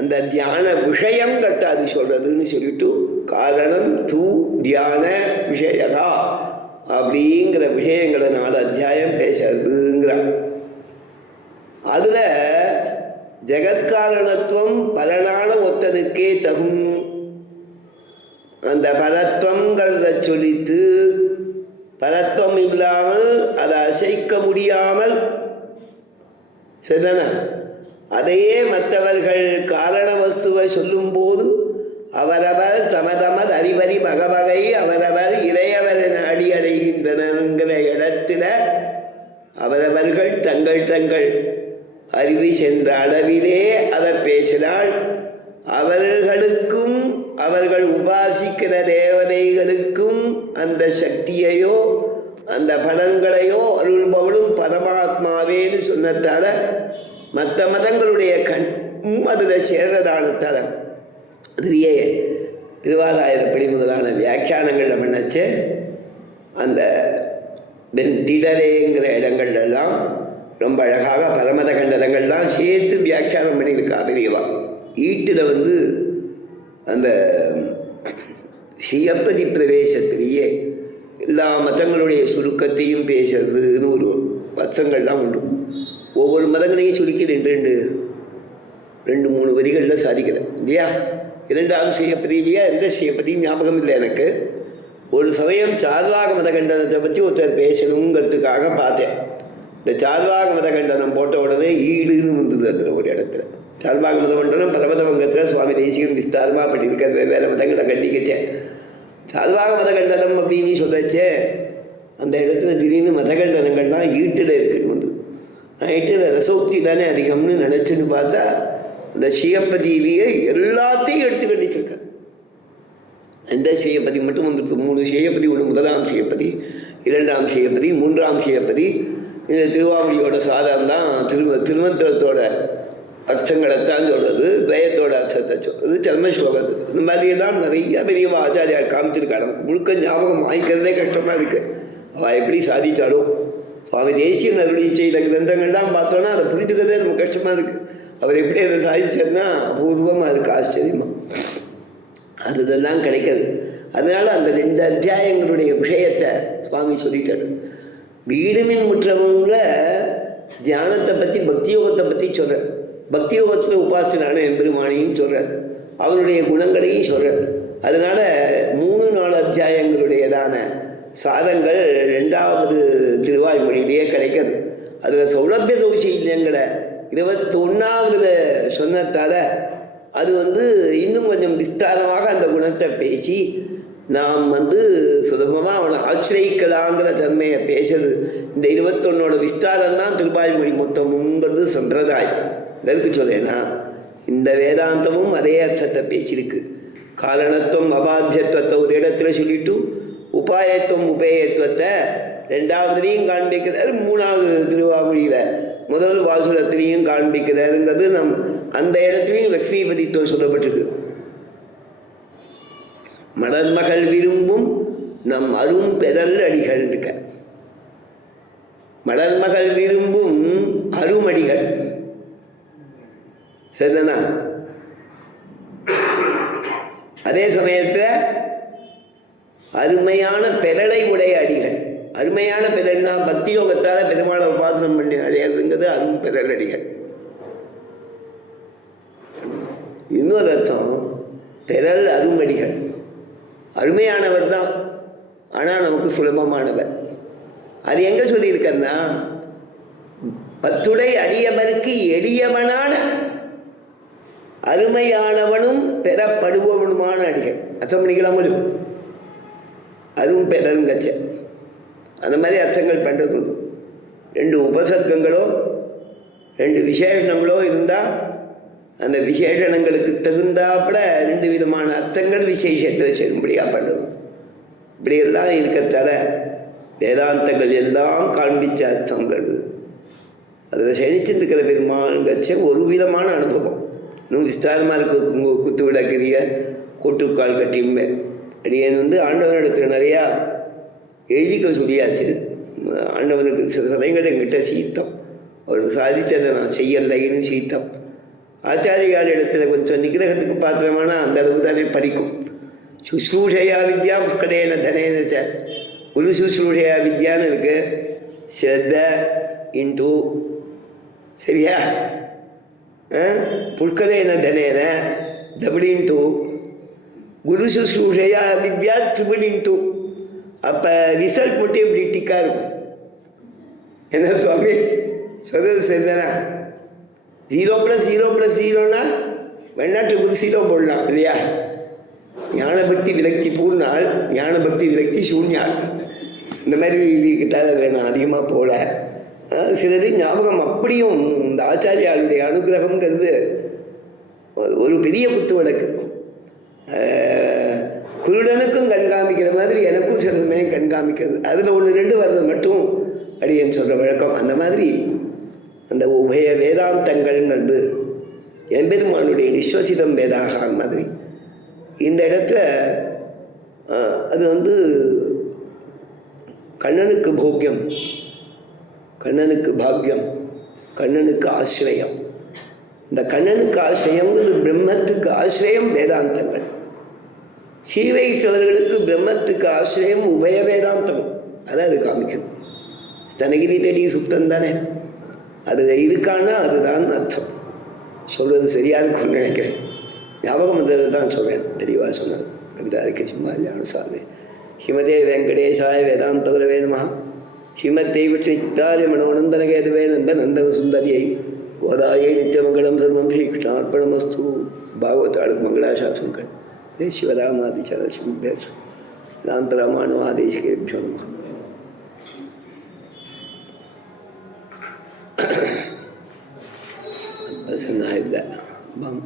அந்த தியான விஷயம் கட்டாது சொல்றதுன்னு சொல்லிட்டு காரணம் தூ தியான விஷயகா அப்படிங்கிற விஷயங்களை 4 அத்தியாயம் பேசுறதுங்கிறான். அதில் ஜெகத்காரணத்துவம் பலனான ஒத்தனுக்கே தகும். அந்த பரத்வங்கிறத சொல்லித்து பரத்வம் இல்லாமல் அதை அசைக்க முடியாமல் சரிதான, அதையே மற்றவர்கள் காரண வஸ்துவை சொல்லும்போது அவரவர் தமதமது அறிவறி வகவகை அவரவர் இறையவர் என அடியடைகின்றனங்கிற இடத்துல அவரவர்கள் தங்கள் தங்கள் அறிவு சென்ற அளவிலே அதை பேசினால் அவர்களுக்கும் அவர்கள் உபாசிக்கிற தேவதைகளுக்கும் அந்த சக்தியையோ அந்த பலன்களையோ அருள்பவளும் பரமாத்மாவேன்னு சொன்னதால மற்ற மதங்களுடைய கண்ணும் அதில் சேர்றதானத்தால் அதுவே திருவாராயிரப்படி முதலான வியாக்கியானங்களில் பண்ணச்சே அந்த திடரேங்கிற இடங்கள்லாம் ரொம்ப அழகாக பரமத கண்டனங்கள்லாம் சேர்த்து வியாக்கியானம் பண்ணியிருக்கா பெரியவா. ஈட்டில் அந்த சிவப்பதி பிரவேசத்திலேயே எல்லா மதங்களுடைய சுருக்கத்தையும் பேசுறதுன்னு ஒரு வசங்கள்லாம் உண்டு. ஒவ்வொரு மதங்களையும் சுருக்கி ரெண்டு மூணு வரிகளில் சாதிக்கலை இல்லையா. இரண்டாம் சிவப்பதியிலேயே எந்த சிவப்பதியும் ஞாபகம் இல்லை எனக்கு. ஒரு சமயம் சார்வாக மத கண்டனத்தை பற்றி ஒருத்தர் பேசணுங்கிறதுக்காக பார்த்தேன். இந்த சார்வாக மத கண்டனம் போட்ட உடனே ஈடுன்னு வந்தது. அதில் ஒரு இடத்துல சார்வாக மத கண்டனம் பரமத வங்கத்தில் சுவாமி தேசிகன் விஸ்தாரமாக பண்ணியிருக்கார். வெவ்வேறு மதங்களை கண்டிக்கச்சேன். சார்வாக மத கண்டனம் அப்படின்னு சொல்லச்சே அந்த இடத்துல திடீர்னு மத கண்டனங்கள்லாம் ஈட்டில் இருக்குன்னு வந்து ஈட்டில் ரசோக்தி தானே அதிகம்னு நினச்சின்னு பார்த்தா அந்த சிவப்பதியிலேயே எல்லாத்தையும் எடுத்து கண்டிச்சிருக்கேன். எந்த சிவப்பதி மட்டும் வந்துருக்கு. 3 சிவப்பதி. ஒன்று முதலாம் சிவப்பதி, 2ஆம் சிவப்பதி, 3ஆம் சிவப்பதி. இந்த திருவாமொழியோட சாதம் தான் திருமந்திரத்தோட அர்த்தங்களைத்தான் சொல்கிறது, துவயத்தோட அர்த்தத்தை சொல்கிறது, சர்ம ஸ்லோகத்து. இந்த மாதிரியெல்லாம் நிறைய பெரிய ஆச்சாரியார் காமிச்சிருக்காரு. நமக்கு முழுக்க ஞாபகம் வாங்கிக்கிறதே கஷ்டமாக இருக்குது. அவள் எப்படி சாதித்தாலும் சுவாமி தேசியன் அருளி செய்த கிரந்தங்கள்லாம் பார்த்தோன்னா அதை புரிஞ்சுக்கிறதே நமக்கு கஷ்டமாக இருக்குது. அவர் எப்படி அதை சாதிச்சார்னா அபூர்வமாக இருக்குது, ஆச்சரியமாக. அதெல்லாம் கிடைக்காது. அதனால் அந்த 2 அத்தியாயங்களுடைய விஷயத்தை சுவாமி சொல்லிட்டார். வீடுமின் முற்றவங்கள தியானத்தை பற்றி, பக்தி யோகத்தை பற்றி சொல்கிறார். பக்தி யோகத்தில் உபாசனான எம்பெருமானையும் சொல்கிறார், அவருடைய குணங்களையும் சொல்கிறார். அதனால் 3-4 அத்தியாயங்களுடையதான சாதங்கள் 2வது திருவாய்மொழியிலேயே கிடைக்கிறது. அதில் சௌலபிய சௌசல்யங்களை 21வது சொன்னதால் அது இன்னும் கொஞ்சம் விஸ்தாரமாக அந்த குணத்தை பேசி நாம் சுலபமாக அவனை ஆசிரியக்கலாங்கிற தன்மையை பேசுறது. இந்த 21ஓட விஸ்தாரம் தான் திருப்பாய்மொழி மொத்தமுங்கிறது சம்பிரதாயம். இதற்கு சொல்லேன்னா இந்த வேதாந்தமும் அதே அர்த்தத்தை பேச்சிருக்கு. காரணத்துவம் அபாத்தியத்துவத்தை ஒரு இடத்துல சொல்லிட்டு உபாயத்துவம் உபேயத்துவத்தை 2வதுலேயும் காண்பிக்கிறார், 3வது திருவாமொழியில் முதல் வாசுரத்திலையும் காண்பிக்கிறாருங்கிறது அந்த இடத்துலையும் லக்ஷ்மிபதித்துவம் சொல்லப்பட்டிருக்கு. மலர்மகள் விரும்பும் நம் அரும் பெறல் அடிகள் இருக்க. மலர்மகள் விரும்பும் அருமடிகள் சரிதானா. அதே சமயத்தில் அருமையான பெறலை உடைய அடிகள். அருமையான பெறல்னா பக்தி யோகத்தால் பெருமாளை உபாசனம் பண்ணி அடையிறதுங்கிறது அரும் பெறல் அடிகள். இன்னொரு அர்த்தம் பெறல் அருமடிகள். அருமையானவர் தான், ஆனால் நமக்கு சுலபமானவர். அது எங்கே சொல்லியிருக்கன்னா பத்துடை அடியவருக்கு எளியவனான அருமையானவனும் பெறப்படுபவனுமான அடிகள். அர்த்தம் பண்ணிக்கலாமோ? அரும் பெறல்கச்ச அந்த மாதிரி அர்த்தங்கள் பண்ணுறது உண்டு. 2 உபசர்க்கங்களோ 2 விசேஷணங்களோ இருந்தால் அந்த விசேஷணங்களுக்கு தகுந்தாப்புல 2 விதமான அர்த்தங்கள் விசேஷத்தில் சேரும்படியாக பண்ணுது. இப்படியெல்லாம் இருக்கத்தால வேதாந்தங்கள் எல்லாம் காண்பிச்ச அர்த்தங்கள் அதில் செழிச்சுட்டு இருக்கிற பெருமாள்கச்ச ஒரு விதமான அனுபவம். இன்னும் விஸ்தாரமாக இருக்க குத்து விளக்கிறிய கோட்டுக்கால் கட்டியுமே அடியேன் ஆண்டவனிடத்தில் நிறையா எழுதிக்க சொல்லியாச்சு. ஆண்டவனுக்கு சில சமயங்கள் எங்கிட்ட சீத்தம், அவர் சாதித்ததை நான் செய்யலைன்னு சீத்தம். ஆச்சாரியார் இடத்துல கொஞ்சம் நிகிரகத்துக்கு பாத்திரமான அந்த அளவு தானே படிக்கும். சுஷ்ரூஷையா வித்யா புஷ்கடேன தனேன ஒரு சுஷ்ரூஷையா வித்யான்னு இருக்கு. ஸ்ரத்த இன்ட்டு சரியா புஷ்கடேன தனேன டபுளின்ட்டு குரு சுஷ்ரூஷையா வித்யா ட்ரிபிளின்ட்டு. அப்போ ரிசல்ட் மட்டும் இப்படி டிக்காக இருக்கும். என்ன சுவாமி சொல்றது சரிதானா? 0+0+0னா வெண்ணாட்டு புது 0 போடலாம் இல்லையா? ஞான பக்தி விரக்தி பூர்ணால், ஞான பக்தி விரக்தி சூன்யால். இந்த மாதிரி கிட்டாத வேணும் அதிகமாக போல. சிலது ஞாபகம் அப்படியும் இந்த ஆச்சாரியாளுடைய அனுகிரகம்ங்கிறது ஒரு பெரிய குத்து விளக்கு. குருடனுக்கும் கண்காமிக்கிற மாதிரி எனக்கும் சில சமயம் கண்காமிக்கிறது. அதில் 1-2 வர்றது மட்டும் அடியேன்னு சொல்கிற வழக்கம். அந்த மாதிரி அந்த உபய வேதாந்தங்கள்ங்கிறது எம்பெருமானுடைய நிஸ்வசிதம் வேதாக மாதிரி இந்த இடத்துல அது கண்ணனுக்கு போக்கியம், கண்ணனுக்கு பாக்கியம். கண்ணனுக்கு ஆசிரியம். இந்த கண்ணனுக்கு ஆசிரியங்கிறது பிரம்மத்துக்கு ஆசிரியம் வேதாந்தங்கள். ஸ்ரீவைஷ்ணவர்களுக்கு பிரம்மத்துக்கு ஆசிரியம் உபய வேதாந்தம். அதான் அது காமிக்கணும். ஸ்தனகிரி தேடி சுத்தம் தானே, அது இருக்கான்னா அதுதான் அர்த்தம். சொல்கிறது சரியாக இருக்கும்னு நினைக்கிறேன். ஞாபகம் வந்ததை தான் சொல்கிறேன், தெளிவாக சொன்னார் கவிதாரிக்க சும்மா இல்லையானு சாமி. ஸ்ரீமதே வெங்கடேசாய வேதாந்த குரவே நமः. ஸ்ரீமத்தை விஷ்ணுத்தாரிய மனோநந்தனகேதுவே நந்த நந்தன சுந்தரியை கோதாயை நித்தியமங்கலம் சர்வம் ஸ்ரீகிருஷ்ணார்ப்பணமஸ்து. பாகவதாளுக்கு மங்களாசாசனங்கள். சிவராமாதிச்சர ஸ்ரீ வேதாந்தராமானுவாதேசிகேபியோ நமः.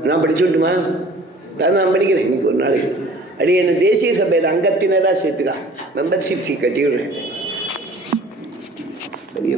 நான் படிச்சுட்டுமா? நான் படிக்கிறேன் இன்னைக்கு ஒரு நாளைக்கு. அடி என்ன தேசிய சபையில் அங்கத்தினராக சேர்த்துக்கா மெம்பர்ஷிப் ஃபீ கட்டிவிடுறேன். பெரிய